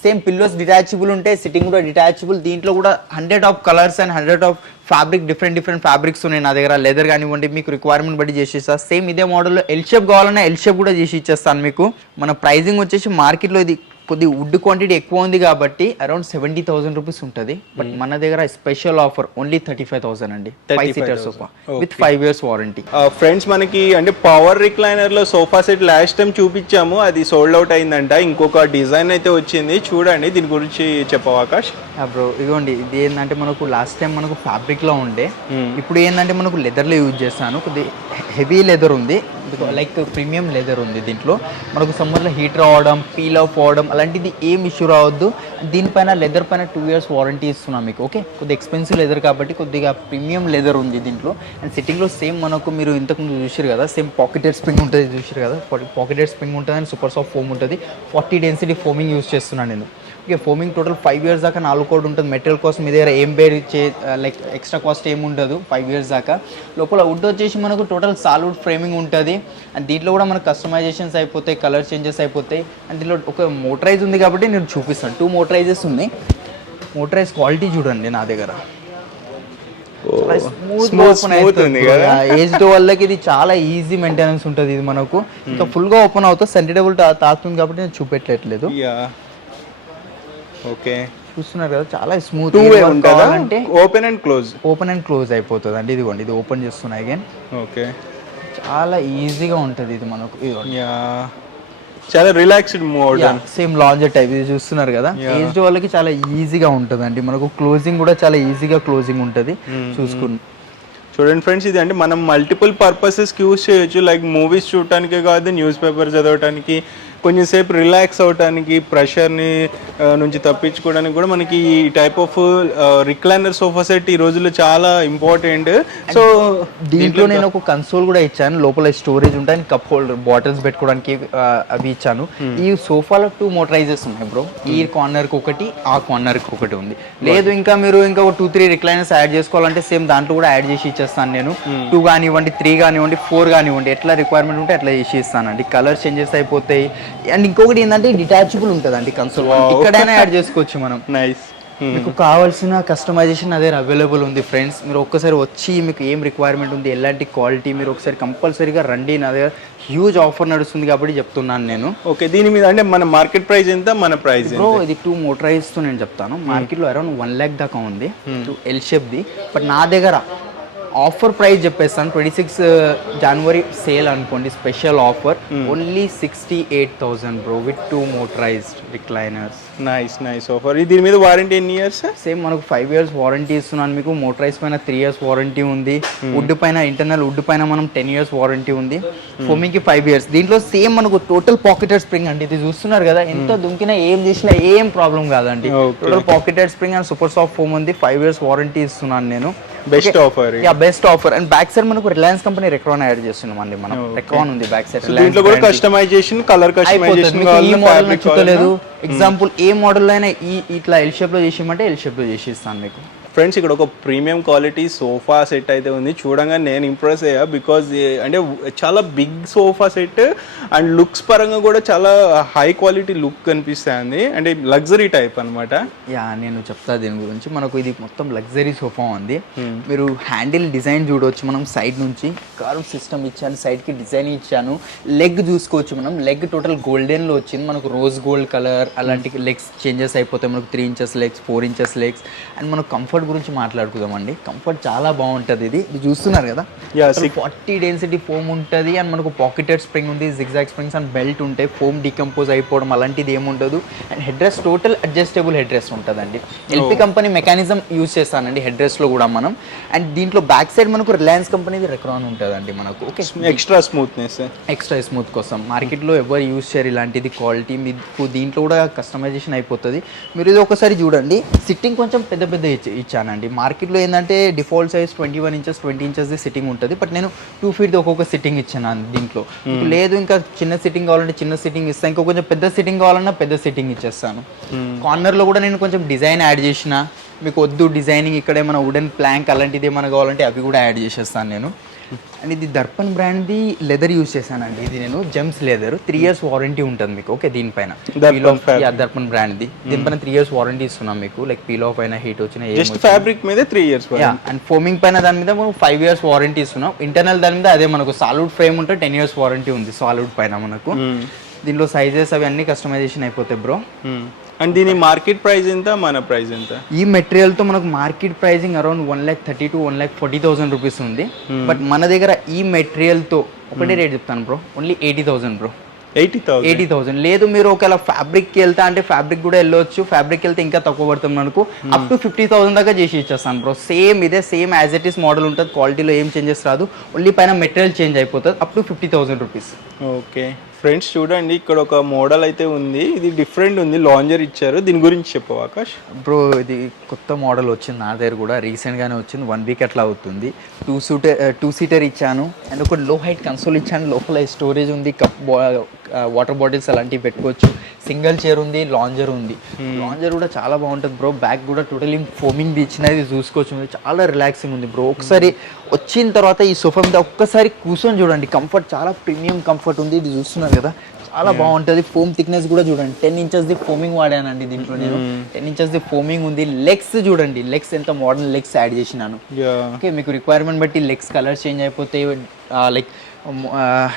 సేమ్ పిల్లోస్ డిటాచబుల్ ఉంటాయి, సిట్టింగ్ కూడా డిటాచబుల్. దీంట్లో కూడా 100 of colours and 100 of fabric, different fabrics ఉన్నాయి నా దగ్గర. లెదర్ కానివ్వండి, మీకు రిక్వైర్మెంట్ బట్టి చేసి ఇస్తా. సేమ్ ఇదే మోడల్లో ఎల్ షేప్ కావాలన్నా ఎల్ షేప్ కూడా చేసి ఇచ్చేస్తాను మీకు. మన ప్రైజింగ్ వచ్చేసి మార్కెట్లో ఇది కొద్ది వుడ్ క్వాంటిటీ ఎక్కువ ఉంది కాబట్టి అరౌండ్ 70,000 రూపీస్ ఉంటుంది. బట్ మన దగ్గర స్పెషల్ ఆఫర్ ఓన్లీ 35,000 అండి. 5 seater sofa with 5 years warranty. Friends మనకి అంటే పవర్ రిక్లైనర్ లో సోఫా సెట్ లాస్ట్ టైం చూపించాము, అది సోల్డ్ అవుట్ అయిందంట. ఇంకొక డిజైన్ అయితే వచ్చింది, చూడండి దీని గురించి చెప్పవు ఆకాష్. బ్రో ఇదిగోండి, ఇది ఏంటంటే మనకు లాస్ట్ టైం మనకు ఫ్యాబ్రిక్ లో ఉండే, ఇప్పుడు ఏంటంటే మనకు లెదర్ లో యూజ్ చేస్తాను. కొద్ది హెవీ లెదర్ ఉంది, లైక్ ప్రీమియం లెదర్ ఉంది. దీంట్లో మనకు సమ్మర్లో హీటర్ అవడం, పీల్ ఆఫ్ అవడం అలాంటిది ఏం ఇష్యూ రావద్దు. దీనిపైన లెదర్ పైన 2 years వారంటీ ఇస్తున్నాం మీకు. ఓకే, కొద్దిగా ఎక్స్పెన్సివ్ లెదర్ కాబట్టి కొద్దిగా ప్రీమియం లెదర్ ఉంది దీంట్లో. అండ్ సిట్టింగ్లో సేమ్ మనకు మీరు ఇంతకుముందు చూసారు కదా, సేమ్ పాకెటెడ్ స్ప్రింగ్ ఉంటుంది చూసారు కదా, పాకెటెడ్ స్ప్రింగ్ ఉంటుంది అండ్ సూపర్ సాఫ్ట్ ఫోమ్ ఉంటుంది. 40 density ఫోమింగ్ యూజ్ చేస్తున్నాను నేను. ఓకే, ఫోమింగ్ టోటల్ 5 years దాకా 4 కోడ్ ఉంటుంది. మెటీరియల్ కోసం మీ దగ్గర ఏం బేర్ లైక్ ఎక్స్ట్రా కాస్ట్ ఏమి ఉండదు 5 years దాకా. లోపల వుడ్ వచ్చేసి మనకు టోటల్ సాలిడ్ ఫ్రేమింగ్ ఉంటుంది. అండ్ దీంట్లో కూడా మనకు కస్టమైజేషన్స్ అయిపోతాయి, కలర్ చేంజెస్ అయిపోతాయి. అండ్ దీంట్లో ఒక మోటరైజ్ ఉంది కాబట్టి నేను చూపిస్తాను. 2 మోటరైజెస్ ఉన్నాయి. మోటరైజ్ క్వాలిటీ చూడండి నా దగ్గర, ఏజ్డ్ వాళ్ళకి ఇది చాలా ఈజీ మెయింటెనెన్స్ ఉంటుంది. ఇది మనకు ఇంకా ఫుల్ గా ఓపెన్ అవుతుంది, సెంటిటబుల్ తాకుతుంది కాబట్టి నేను చూపెట్టట్లేదు. ఓకే, చూస్తున్నారు కదా, చాలా స్మూత్. అంటే ఓపెన్ అండ్ క్లోజ్ అయిపోతుంది అండి. ఇదిగోండి, ఇది ఓపెన్ చేస్తున్నా అగైన్. ఓకే, చాలా ఈజీగా ఉంటుంది ఇది మనకు. చాలా relaxed mode, same lounger type. ఇది చూస్తున్నారు కదా, ఏజ్డ్ వాళ్ళకి చాలా ఈజీగా ఉంటుంది అండి. మనకు క్లోజింగ్ కూడా చాలా ఈజీగా క్లోజింగ్ ఉంటుంది. చూడండి ఫ్రెండ్స్, ఇది అంటే మనం మల్టిపుల్ పర్పసెస్కి యూజ్ చేయొచ్చు. లైక్ మూవీస్ చూడటానికే కాదు, న్యూస్ పేపర్ చదవటానికి, కొంచెం సేపు రిలాక్స్ అవడానికి, ప్రెషర్ని నుంచి తప్పించుకోవడానికి కూడా మనకి ఈ type of recliner sofa set ఈ రోజుల్లో చాలా ఇంపార్టెంట్. సో దీంట్లో నేను ఒక కన్సోల్ కూడా ఇచ్చాను, లోపల స్టోరేజ్ ఉంటాయి, కప్ హోల్డర్, బాటిల్స్ పెట్టుకోవడానికి అవి ఇచ్చాను. ఈ సోఫాలో 2 మోటరైజెస్ ఉన్నాయి బ్రో. ఈ కార్నర్కి ఒకటి, ఆ కార్నర్కి ఒకటి ఉంది. లేదు ఇంకా మీరు ఇంకా 2-3 రిక్లైనర్స్ యాడ్ చేసుకోవాలంటే సేమ్ దాంట్లో కూడా యాడ్ చేసి ఇచ్చేస్తాను నేను. 2 కానివ్వండి, 3 కానివ్వండి, 4 కానివ్వండి, ఎట్లా రిక్వైర్మెంట్ ఉంటే అట్లా చేసి ఇస్తానండి. కలర్ చేంజెస్ అయిపోతాయి. అండ్ ఇంకొకటి ఏంటంటే డిటాచబుల్ ఉంటుంది అండి కన్సోల్, ఇక్కడైనా యాడ్ చేసుకోవచ్చు మనం. నైస్. మీకు కావాల్సిన కస్టమైజేషన్ అదే అవైలబుల్ ఉంది ఫ్రెండ్స్. మీరు ఒక్కసారి వచ్చి మీకు ఏం రిక్వైర్మెంట్ ఉంది, ఎలాంటి క్వాలిటీ, మీరు ఒకసారి కంపల్సరీగా రండి. నా దగ్గర హ్యూజ్ ఆఫర్ నడుస్తుంది కాబట్టి చెప్తున్నాను నేను. ఓకే, దీని మీద అంటే మన మార్కెట్ ప్రైస్ ఎంత, మన ప్రైస్ బ్రో? ఇది 2 మోటరైజ్తో నేను చెప్తాను. మార్కెట్లో అరౌండ్ 1 lakh దాకా ఉంది, ఎల్ షేప్ది. బట్ నా దగ్గర ఆఫర్ ప్రైస్ చెప్పేస్తాను, 26 January సేల్ అనుకోండి, special offer only 68,000 bro with 2 motorized recliners. Nice offer. దీని మీద వారంటీ ఎన్ని ఇయర్స్? సేమ్ మనకు 5 years వారంటీ ఇస్తున్నాను మీకు. మోటరైజ్ పైన 3 years వారంటీ ఉంది. వుడ్ పైన, ఇంటర్నల్ వుడ్ పైన మనం 10 years వారంటీ ఉంది. ఫోమింగ్కి 5 years. దీంట్లో సేమ్ మనకు టోటల్ పాకెటెడ్ స్ప్రింగ్ అండి. ఇది చూస్తున్నారు కదా, ఎంత దుంకినా ఏం చేసినా ఏం ప్రాబ్లం కాదండి. Total pocketed spring and super soft foam ఉంది. 5 years వారంటీ ఇస్తున్నాను నేను. Best offer. Best offer. And back side మనకు రిలయన్స్ కంపెనీ రెక్రాన్ యాడ్ చేస్తున్నాం అండి మనం. రెక్రాన్ ఉంది బ్యాక్ సైడ్. దీంట్లో కూడా కస్టమైజేషన్, కలర్ కస్టమైజేషన్ నచ్చుతలేదు. ఎగ్జాంపుల్ ఏ మోడల్ అయినా ఇట్లా ఎల్ షేప్ లో చేసిమంటే ఎల్ షేప్ లో చేసి ఇస్తాను మీకు. ఫ్రెండ్స్ ఇక్కడ ఒక ప్రీమియం క్వాలిటీ సోఫా సెట్ అయితే ఉంది. చూడంగా నేను ఇంప్రెస్ అయ్యా, బికాజ్ అంటే చాలా big sofa set and looks పరంగా కూడా చాలా హై క్వాలిటీ లుక్ కనిపిస్తుంది, అంటే లగ్జరీ టైప్ అనమాట. యా నేను చెప్తా దీని గురించి. మనకు ఇది మొత్తం లగ్జరీ సోఫా ఉంది. మీరు హ్యాండిల్ డిజైన్ చూడవచ్చు, మనం సైడ్ నుంచి కర్వ్ సిస్టమ్ ఇచ్చాను, సైడ్కి డిజైన్ ఇచ్చాను. లెగ్ చూసుకోవచ్చు, మనం లెగ్ టోటల్ గోల్డెన్లో వచ్చింది. మనకు రోజ్ గోల్డ్ కలర్ అలాంటి లెగ్స్ చేంజెస్ అయిపోతాయి. మనకు 3 inches legs, 4 inches legs. And మనకు కంఫర్ట్ గురించి మాట్లాడుకుందామండి. కంఫర్ట్ చాలా బాగుంటుంది. ఇది చూస్తున్నారు కదా, 40 డెన్సిటీ ఫోమ్ ఉంటుంది. అండ్ మనకు పాకెటెడ్ స్ప్రింగ్ ఉంది, జిగ్జాగ్ స్ప్రింగ్స్ అండ్ బెల్ట్ ఉంటాయి. ఫోమ్ డికంపోజ్ అయిపోవడం అలాంటిది ఏముండదు. And head rest total adjustable head rest ఉంటుందండి. ఎల్పి కంపెనీ మెకానిజం యూజ్ చేస్తానండి హెడ్ రెస్ట్లో కూడా మనం. అండ్ దీంట్లో బ్యాక్ సైడ్ మనకు రిలయన్స్ కంపెనీది రెక్రాన్ ఉంటుందండి మనకు. ఓకే, ఎక్స్ట్రా స్మూత్ కోసం మార్కెట్లో ఎవరు యూజ్ చేయరు ఇలాంటిది క్వాలిటీ. మీకు దీంట్లో కూడా కస్టమైజేషన్ అయిపోతుంది. మీరు ఇది ఒకసారి చూడండి. సిట్టింగ్ కొంచెం పెద్ద ఇచ్చానండి. మార్కెట్లో ఏంటంటే default size 21 inches 20 inches sitting ఉంటుంది. బట్ నేను 2 ఫీట్ ఒక్కొక్క సిట్టింగ్ ఇచ్చాను దీంట్లో. లేదు ఇంకా చిన్న సిట్టింగ్ కావాలంటే చిన్న సిట్టింగ్ ఇస్తాను, ఇంకా కొంచెం పెద్ద సిట్టింగ్ కావాలన్నా పెద్ద సిట్టింగ్ ఇచ్చేస్తాను. కార్నర్లో కూడా నేను కొంచెం డిజైన్ యాడ్ చేసిన. మీకు వద్దు డిజైనింగ్ ఇక్కడ ఏమైనా వుడెన్ ప్లాంక్ అలాంటిది ఏమైనా కావాలంటే అవి కూడా యాడ్ చేసేస్తాను నేను. అండ్ ఇది దర్పణ్ బ్రాండ్ది లెదర్ యూజ్ చేశానండి. ఇది నేను జెమ్స్ లెదర్, 3 years వారంటీ ఉంటుంది మీకు. ఓకే, దీనిపైన దర్పణ్ బ్రాండ్ది. దీనిపైన 3 years వారంటీ ఇస్తున్నాం మీకు. లైక్ పీల్ ఆఫ్ అయినా హీట్ వచ్చిన ఫ్యాబ్రిక్ మీద 3 years. అండ్ ఫోమింగ్ పైన దాని మీద మనం 5 years వారంటీ ఇస్తున్నాం. ఇంటర్నల్ దాని మీద అదే మనకు సాలిడ్ ఫ్రేమ్ ఉంటే 10 years వారంటీ ఉంది సాలిడ్ పైన మనకు. దీనిలో సైజెస్ అవి అన్ని కస్టమైజేషన్ అయిపోతాయి బ్రో. అండ్ దీని మార్కెట్ ప్రైస్ ఎంత, మన ప్రైస్ ఎంత? ఈ మెటీరియల్తో మనకు market pricing around 1,30,000 to 1,40,000 rupees ఉంది. బట్ మన దగ్గర ఈ మెటీరియల్తో ఒకటే రేట్ చెప్తాను బ్రో, ఓన్లీ 80,000 బ్రో. 80,000. లేదు మీరు ఒకవేళ ఫ్యాబ్రిక్కి వెళ్తా అంటే ఫ్యాబ్రిక్ కూడా వెళ్ళొచ్చు. ఫ్యాబ్రిక్ వెళ్తే ఇంకా తక్కువ పడుతుంది మనకు. అప్ టు 50,000 దాకా చేసి ఇచ్చేస్తాను bro. Same as it is model ఉంటుంది. క్వాలిటీలో ఏం చేంజెస్ రాదు, ఓన్లీ పైన మెటీరియల్ చేంజ్ అయిపోతుంది. Up to 50,000 rupees. Okay friends, చూడండి ఇక్కడ ఒక మోడల్ అయితే ఉంది. ఇది డిఫరెంట్ ఉంది, లాంజర్ ఇచ్చారు. దీని గురించి చెప్పు ఆకాష్. బ్రో ఇది కొత్త మోడల్ వచ్చింది నా దగ్గర కూడా, రీసెంట్గానే వచ్చింది. 1 week అట్లా అవుతుంది. 2 seater ఇచ్చాను. అండ్ ఒక లో హైట్ కన్సోల్ ఇచ్చాను. లోపల స్టోరేజ్ ఉంది, కప్ వాటర్ బాటిల్స్ అలాంటివి పెట్టుకోవచ్చు. సింగిల్ చైర్ ఉంది, లాంజర్ ఉంది. లాంజర్ కూడా చాలా బాగుంటుంది బ్రో. బ్యాక్ కూడా టోటలీ ఫోమింగ్ ఇచ్చినది చూసుకోవచ్చు. మీరు చాలా రిలాక్సింగ్ ఉంది బ్రో. ఒకసారి వచ్చిన తర్వాత ఈ సోఫా మీద ఒక్కసారి కూర్చొని చూడండి. కంఫర్ట్ చాలా ప్రీమియం కంఫర్ట్ ఉంది. ఇది చూస్తున్నారు కదా, చాలా బాగుంటుంది. ఫోమ్ థిక్నెస్ కూడా చూడండి, 10 inches ది ఫోమింగ్ వాడానండి దీంట్లో నేను. 10 inches ది ఫోమింగ్ ఉంది. లెగ్స్ చూడండి, లెగ్స్ ఎంత మోడర్న్ లెగ్స్ యాడ్ చేసినాను. ఓకే, మీకు రిక్వైర్మెంట్ బట్టి లెగ్స్ కలర్ చేంజ్ అయిపోతాయి. లైక్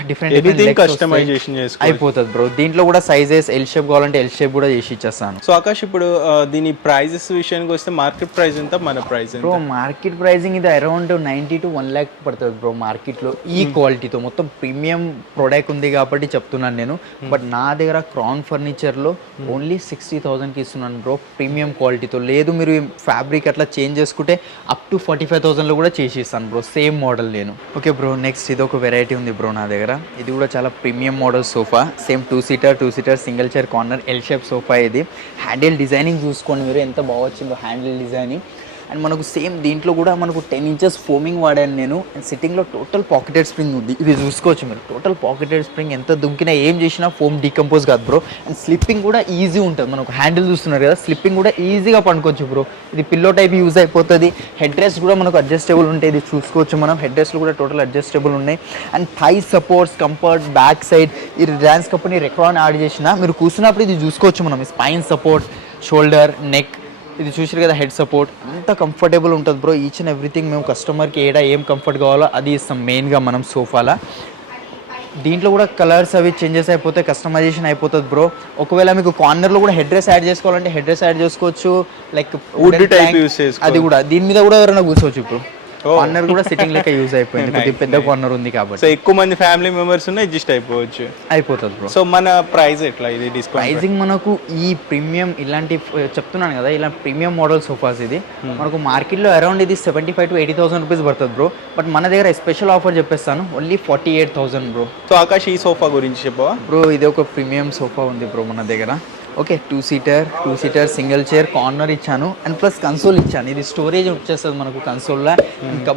డిఫరెంట్ కస్టమైజేషన్ అయిపోతుంది బ్రో. దీంట్లో కూడా సైజెస్ ఎల్ షేప్ కావాలంటే ఎల్ షేప్ కూడా చేసి ఇచ్చేస్తాను. సో ఆకాష్, ఇప్పుడు దీని ప్రైజెస్ విషయానికి వస్తే మార్కెట్ ప్రైస్ ఎంత, మన ప్రైస్ ఎంత? బ్రో మార్కెట్ ప్రైసింగ్ ఇది అరౌండ్ 90 to 1 lakh పడుతుంది బ్రో మార్కెట్లో. ఈ క్వాలిటీతో మొత్తం ప్రీమియం ప్రొడక్ట్ ఉంది కాబట్టి చెప్తున్నాను నేను. బట్ నా దగ్గర క్రౌన్ ఫర్నిచర్లో ఓన్లీ 60,000కి ఇస్తున్నాను బ్రో, ప్రీమియం క్వాలిటీతో. లేదు మీరు ఫ్యాబ్రిక్ అట్లా చేంజ్ చేసుకుంటే అప్ టు 45,000లో కూడా చేసి ఇస్తాను బ్రో, సేమ్ మోడల్ నేను. ఓకే బ్రో, నెక్స్ట్ ఇది ఒక వెరైటీ ఉంది బ్రో నా దగ్గర. ఇది కూడా చాలా premium model sofa. Same 2 seater single chair corner L shape sofa. ఇది హ్యాండిల్ డిజైనింగ్ చూసుకోండి మీరు, ఎంత బాగా వచ్చిందో హ్యాండిల్ డిజైనింగ్. అండ్ మనకు సేమ్ దీంట్లో కూడా మనకు 10 inches ఫోమింగ్ వాడాను నేను. అండ్ సిట్టింగ్లో టోటల్ పాకెటెడ్ స్ప్రింగ్ ఉంది. ఇది చూసుకోవచ్చు మీరు, టోటల్ పాకెటెడ్ స్ప్రింగ్. ఎంత దుంకినా ఏం చేసినా ఫోమ్ డీకంపోజ్ కాదు బ్రో. అండ్ స్లిప్పింగ్ కూడా ఈజీ ఉంటుంది. మనకు హ్యాండిల్ చూస్తున్నారు కదా, స్లిప్పింగ్ కూడా ఈజీగా పండుకోవచ్చు బ్రో. ఇది పిల్లో టైప్ యూజ్ అయిపోతుంది. హెడ్ రెస్ట్ కూడా మనకు అడ్జస్టబుల్ ఉంటాయి. ఇది చూసుకోవచ్చు మనం, హెడ్ రెస్ట్లు కూడా టోటల్ అడ్జస్టబుల్ ఉన్నాయి. And thigh supports, comfort, back side ఈ రిలయన్స్ కంపెనీ రెక్రాన్ యాడ్ చేసిన. మీరు కూర్చున్నప్పుడు ఇది చూసుకోవచ్చు మనం, స్పైన్ సపోర్ట్, షోల్డర్, నెక్. ఇది చూసారు కదా, హెడ్ సపోర్ట్. అంత కంఫర్టబుల్ ఉంటుంది బ్రో. ఈచ్ అండ్ ఎవ్రీథింగ్ మేము కస్టమర్కి ఏం కంఫర్ట్ కావాలో అది ఇస్తాం మెయిన్గా మనం సోఫాలో. దీంట్లో కూడా కలర్స్ అవి చేంజెస్ అయిపోతే కస్టమైజేషన్ అయిపోతుంది బ్రో. ఒకవేళ మీకు కార్నర్లో కూడా హెడ్ రెస్ట్ యాడ్ చేసుకోవాలంటే హెడ్ రెస్ట్ యాడ్ చేసుకోవచ్చు. లైక్ వుడ్ టైప్ యూస్ చేసుకోవచ్చు. అది కూడా దీని మీద కూడా ఎవరైనా కూర్చోవచ్చు ఇప్పుడు. కార్నర్ కూడా సిట్టింగ్ లెక్క యూజ్ అయిపోయింది, కొద్దిగా పెద్ద కార్నర్ ఉంది కాబట్టి. సో ఎక్కువ మంది ఫ్యామిలీ మెంబర్స్ ఉన్నాయి, అడ్జస్ట్ అయిపోతుంది బ్రో. సో మన ప్రైస్ ఎట్లా ఇది డిస్కౌంట్? ప్రైసింగ్ మనకు ఈ ప్రీమియం ఇలాంటి చెప్తున్నాను కదా, ఇలా ప్రీమియం మోడల్ సోఫాస్ ఇది మనకు మార్కెట్లో అరౌండ్ ఇది 75,000 to 80,000 రూపీస్ పడుతుంది బ్రో. బట్ మన దగ్గర స్పెషల్ ఆఫర్ చెప్పేస్తాను, ఓన్లీ 48,000 బ్రో. సో ఆకాష్, ఈ సోఫా గురించి చెప్పవా బ్రో? ఇది ఒక ప్రీమియం సోఫా ఉంది బ్రో మన దగ్గర. Okay 2 seater single chair corner ఇచ్చాను అండ్ ప్లస్ కన్సోల్ ఇచ్చాను. ఇది స్టోరేజ్ వచ్చేస్తుంది మనకు కన్సోల్లో. ఇంకా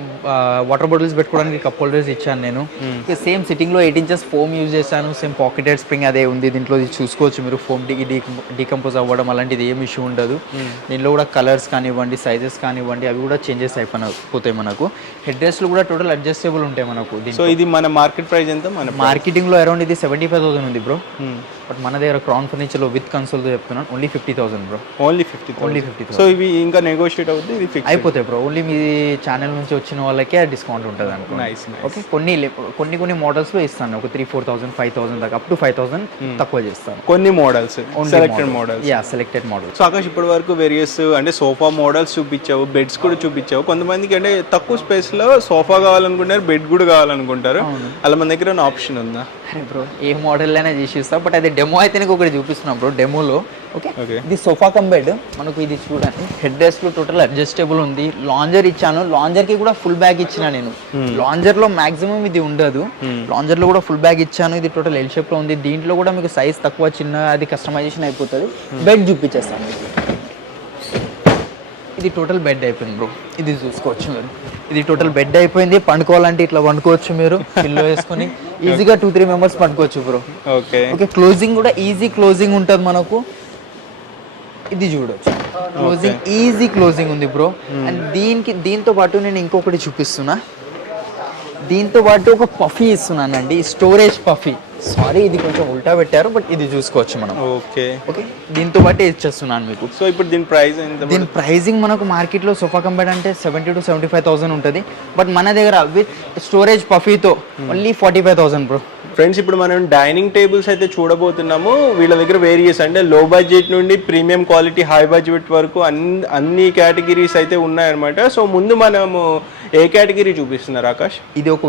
వాటర్ బాటిల్స్ పెట్టుకోవడానికి కప్ హోల్డర్స్ ఇచ్చాను నేను. సేమ్ సిట్టింగ్లో 8 inches ఫోమ్ యూజ్ చేశాను. సేమ్ పాకెటెడ్ స్ప్రింగ్ అదే ఉంది దీంట్లో. ఇది చూసుకోవచ్చు మీరు, ఫోమ్ డీకంపోజ్ అవ్వడం అలాంటిది ఏం ఇష్యూ ఉండదు. దీనిలో కూడా కలర్స్ కానివ్వండి, సైజెస్ కానివ్వండి, అవి కూడా చేంజెస్ అయిపోతాయి మనకు. హెడ్ రెస్ట్లు కూడా టోటల్ అడ్జస్టబుల్ ఉంటాయి మనకు. సో ఇది మన మార్కెట్ ప్రైస్ ఎంత? మన మార్కెటింగ్లో అరౌండ్ ఇది 75,000 ఉంది బ్రో. బట్ మన దగ్గర క్రౌన్ ఫర్నిచర్లో విత్ కన్సోల్తో చెప్తున్నాను ఓన్లీ 50,000 బ్రో. ఓన్లీ 50,000. సో ఇవి ఇంకా నెగోషియేట్ అవుతుంది, ఇది ఫిక్స్ అయిపోతాయి బ్రో. ఓన్లీ మీ ఛానల్ నుంచి వచ్చిన వాళ్ళకే డిస్కౌంట్ ఉంటుంది అనుకో. నైస్. ఓకే, కొన్ని మోడల్స్లో ఇస్తాను ఒక 3,000-4,000 5,000 దాకా, అప్ టు 5,000 తక్కువ చేస్తాను. కొన్ని models, selected models. Yeah, selected models. So Akash ఇప్పటి వరకు వేరియస్ అంటే సోఫా మోడల్స్ చూపించావు, బెడ్స్ కూడా చూపించావు. కొంతమందికి అంటే తక్కువ స్పేస్లో సోఫా కావాలనుకుంటారు, బెడ్ కూడా కావాలనుకుంటారు. అలా మన దగ్గర ఉన్న ఆప్షన్ ఉందా? అరే బ్రో, ఏ మోడల్ అయినా చేసి ఇస్తాం. బట్ అది డెమో అయితే నీకు ఒకటి చూపిస్తున్నాం బ్రో, డెమోలో. ఓకే, ఇది సోఫా కమ్ బెడ్ మనకు. ఇది చూడండి, హెడ్ రెస్ట్లో టోటల్ అడ్జస్టబుల్ ఉంది. లాంజర్ ఇచ్చాను, లాంజర్కి కూడా ఫుల్ బ్యాగ్ ఇచ్చిన నేను. లాంజర్లో మాక్సిమం ఇది ఉండదు, లాంజర్లో కూడా ఫుల్ బ్యాగ్ ఇచ్చాను. ఇది టోటల్ ఎల్ షేప్లో ఉంది. దీంట్లో కూడా మీకు సైజ్ తక్కువ చిన్న అది కస్టమైజేషన్ అయిపోతుంది. బెడ్ చూపించేస్తాను. ఇది టోటల్ బెడ్ అయిపోయింది బ్రో, ఇది చూసుకోవచ్చు మీరు. ఇది టోటల్ బెడ్ అయిపోయింది. పండుకోవాలంటే ఇట్లా పండుకోవచ్చు మీరు, పిల్లో వేసుకొని ఈజీగా 2-3 members పండుకోవచ్చు బ్రో. ఓకే ఓకే, క్లోజింగ్ కూడా ఈజీ క్లోజింగ్ ఉంటుంది మనకు. ఇది చూడొచ్చు, క్లోజింగ్ ఈజీ క్లోజింగ్ ఉంది బ్రో. అండ్ దీంతో పాటు నేను ఇంకొకటి చూపిస్తున్నా. దీంతో పాటు ఒక పఫీ ఇస్తున్నానండి, స్టోరేజ్ పఫీ. సారీ, ఇది కొంచెం ఉల్టా పెట్టారు, బట్ ఇది చూసుకోవచ్చు మనం. ఓకే ఓకే, దీంతో పాటు ఇచ్చేస్తున్నాను మీకు. సో ఇప్పుడు దీని ప్రైస్ ఎంత? దీని ప్రైజింగ్ మనకు మార్కెట్లో సోఫా కమ్ బెడ్ అంటే 70,000-75,000 ఉంటుంది. బట్ మన దగ్గర విత్ స్టోరేజ్ పఫీతో ఓన్లీ 45,000 బ్రో. ఫ్రెండ్స్, ఇప్పుడు మనం డైనింగ్ టేబుల్స్ అయితే చూడబోతున్నాము. వీళ్ళ దగ్గర వేరియస్ అంటే లో బడ్జెట్ నుండి ప్రీమియం క్వాలిటీ, హై బడ్జెట్ వరకు అన్ని కేటగిరీస్ అయితే ఉన్నాయన్నమాట. సో ముందు మనము ఏ కేటగిరీ చూపిస్తున్నారు ఆకాష్? ఇది ఒక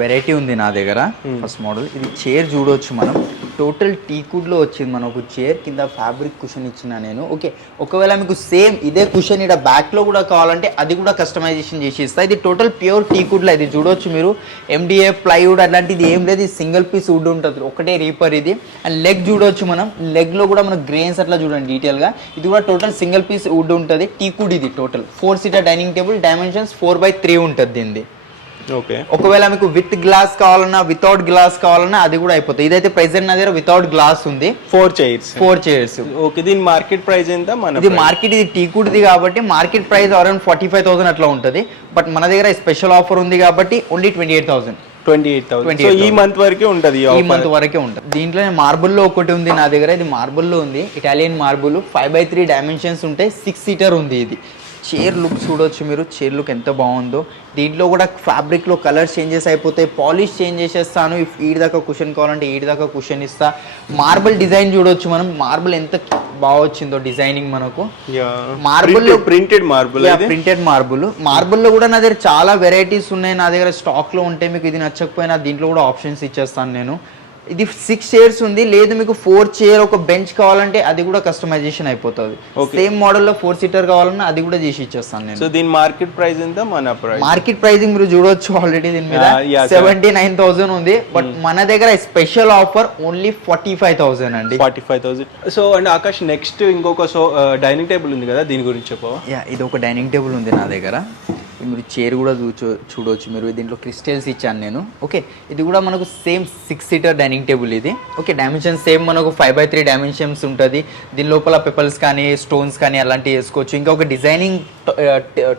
వెరైటీ ఉంది నా దగ్గర. ఫస్ట్ మోడల్ ఇది చైర్ చూడవచ్చు మనం. టోటల్ టీకుడ్లో వచ్చింది మనకు చైర్. కింద ఫ్యాబ్రిక్ కుషన్ ఇచ్చిన నేను. ఓకే, ఒకవేళ మీకు సేమ్ ఇదే కుషన్ ఇక్కడ బ్యాక్లో కూడా కావాలంటే అది కూడా కస్టమైజేషన్ చేసి ఇస్తా. ఇది టోటల్ ప్యూర్ టీకుడ్లో. ఇది చూడవచ్చు మీరు, MDF ప్లైవుడ్ అట్లాంటిది ఏం లేదు. ఇది సింగిల్ పీస్ వుడ్ ఉంటుంది, ఒకటే రీపర్ ఇది. అండ్ లెగ్ చూడవచ్చు మనం, లెగ్లో కూడా మనకు గ్రెయిన్స్ అట్లా చూడండి డీటెయిల్గా. ఇది కూడా టోటల్ సింగిల్ పీస్ వుడ్ ఉంటుంది. టీకుడ్ ఇది total 4-seater dining table. Dimensions 4x3 ఉంటుంది దీనిది. ఓకే, ఒకవేళ మీకు విత్ గ్లాస్ కావాలన్నా, వితౌట్ గ్లాస్ కావాలన్నా అది కూడా అయిపోతుంది. ఇదైతే ప్రెసెంట్ నా దగ్గర వితౌట్ గ్లాస్ ఉంది. 4 చైర్స్. ఓకే, దీని మార్కెట్ ప్రైస్ ఎంత? ఇది మార్కెట్, ఇది టీకుడ్ది కాబట్టి మార్కెట్ ప్రైస్ అరౌండ్ 45,000 అట్లా ఉంటుంది. బట్ మన దగ్గర స్పెషల్ ఆఫర్ ఉంది కాబట్టి ఓన్లీ 28,000. ఈ మంత్ వరకే ఉంటుంది. ఈ మంత్ వరకే ఉంటుంది. దీంట్లో మార్బుల్లో ఒకటి ఉంది నా దగ్గర. ఇది మార్బుల్లో ఉంది, ఇటాలియన్ మార్బుల్. 5x3 డైమెన్షన్స్ ఉంటాయి. 6-seater ఉంది ఇది. చైర్ లుక్ చూడవచ్చు మీరు, చైర్ లుక్ ఎంత బాగుందో. దీంట్లో కూడా ఫ్యాబ్రిక్లో కలర్స్ చేంజెస్ అయిపోతాయి, పాలిష్ చేంజ్ చేసేస్తాను. ఈడి దాకా కుషన్ కావాలంటే ఈడి దాకా కుషన్ ఇస్తా. మార్బుల్ డిజైన్ చూడవచ్చు మనం, మార్బుల్ ఎంత బాగా వచ్చిందో డిజైనింగ్ మనకు. మార్బుల్ ప్రింటెడ్ మార్బుల్లో కూడా నా దగ్గర చాలా వెరైటీస్ ఉన్నాయి. నా దగ్గర స్టాక్లో ఉంటే మీకు ఇది నచ్చకపోయినా దీంట్లో కూడా ఆప్షన్స్ ఇచ్చేస్తాను నేను. ఇది 6 chairs ఉంది, లేదు మీకు 4 chair ఒక బెంచ్ కావాలంటే అది కూడా కస్టమైజేషన్ అయిపోతుంది. సేమ్ మోడల్లో 4-seater కావాలన్నా అది కూడా చేసి ఇచ్చేస్తాను నేను. సో దీని మార్కెట్ ప్రైస్ ఎంత? మన ప్రైస్ మార్కెట్ ప్రైసింగ్ మీరు చూడొచ్చు ఆల్రెడీ దీని మీద 79,000 ఉంది. బట్ మన దగ్గర స్పెషల్ ఆఫర్ ఓన్లీ 45,000 అండి. 45,000. సో అండ్ ఆకాష్, నెక్స్ట్ ఇంకొక డైనింగ్ టేబుల్ ఉంది కదా, దీని గురించి చెప్పవా? ఇది ఒక డైనింగ్ టేబుల్ ఉంది నా దగ్గర. మీరు చైర్ కూడా చూడవచ్చు మీరు. దీంట్లో క్రిస్టల్స్ ఇచ్చాను నేను. ఓకే, ఇది కూడా మనకు సేమ్ 6-seater డైనింగ్ టేబుల్ ఇది. ఓకే, డైమెన్షన్ సేమ్ మనకు 5x3 డైమెన్షన్స్ ఉంటుంది. దీని లోపల పెపల్స్ కానీ స్టోన్స్ కానీ అలాంటివి వేసుకోవచ్చు. ఇంకా ఒక డిజైనింగ్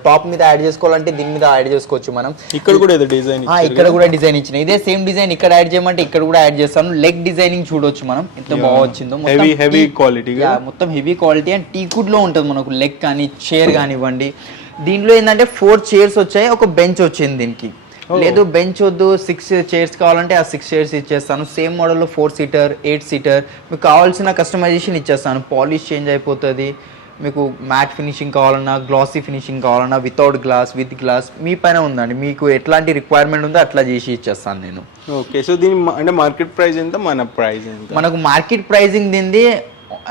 టాప్ మీద యాడ్ చేసుకోవాలంటే దీని మీద యాడ్ చేసుకోవచ్చు మనం. ఇక్కడ కూడా డిజైన్, ఇక్కడ కూడా డిజైన్ ఇచ్చిన. ఇదే సేమ్ డిజైన్ ఇక్కడ యాడ్ చేయమంటే ఇక్కడ కూడా యాడ్ చేస్తాను. లెగ్ డిజైనింగ్ చూడొచ్చు మనం ఎంత బాగా వచ్చిందో. హెవీ క్వాలిటీ, మొత్తం హెవీ క్వాలిటీ. అండ్ టీకుడ్ లో ఉంటుంది మనకు లెగ్ కానీ చైర్ కానివ్వండి. దీంట్లో ఏంటంటే 4 chairs వచ్చాయి, ఒక బెంచ్ వచ్చింది దీనికి. లేదు బెంచ్ వద్దు, 6 chairs కావాలంటే ఆ 6 chairs ఇచ్చేస్తాను. సేమ్ మోడల్లో 4-seater 8-seater మీకు కావాల్సిన కస్టమైజేషన్ ఇచ్చేస్తాను. పాలిష్ చేంజ్ అయిపోతుంది. మీకు మ్యాట్ ఫినిషింగ్ కావాలన్నా, గ్లాసీ ఫినిషింగ్ కావాలన్నా, వితౌట్ గ్లాస్, విత్ గ్లాస్ మీ పైన ఉందండి. మీకు ఎట్లాంటి రిక్వైర్మెంట్ ఉందో అట్లా చేసి ఇచ్చేస్తాను నేను. ఓకే, సో దీని అంటే మార్కెట్ ప్రైస్ ఎంత? మన ప్రైస్ ఎంత? మనకు మార్కెట్ ప్రైసింగ్ దీనిది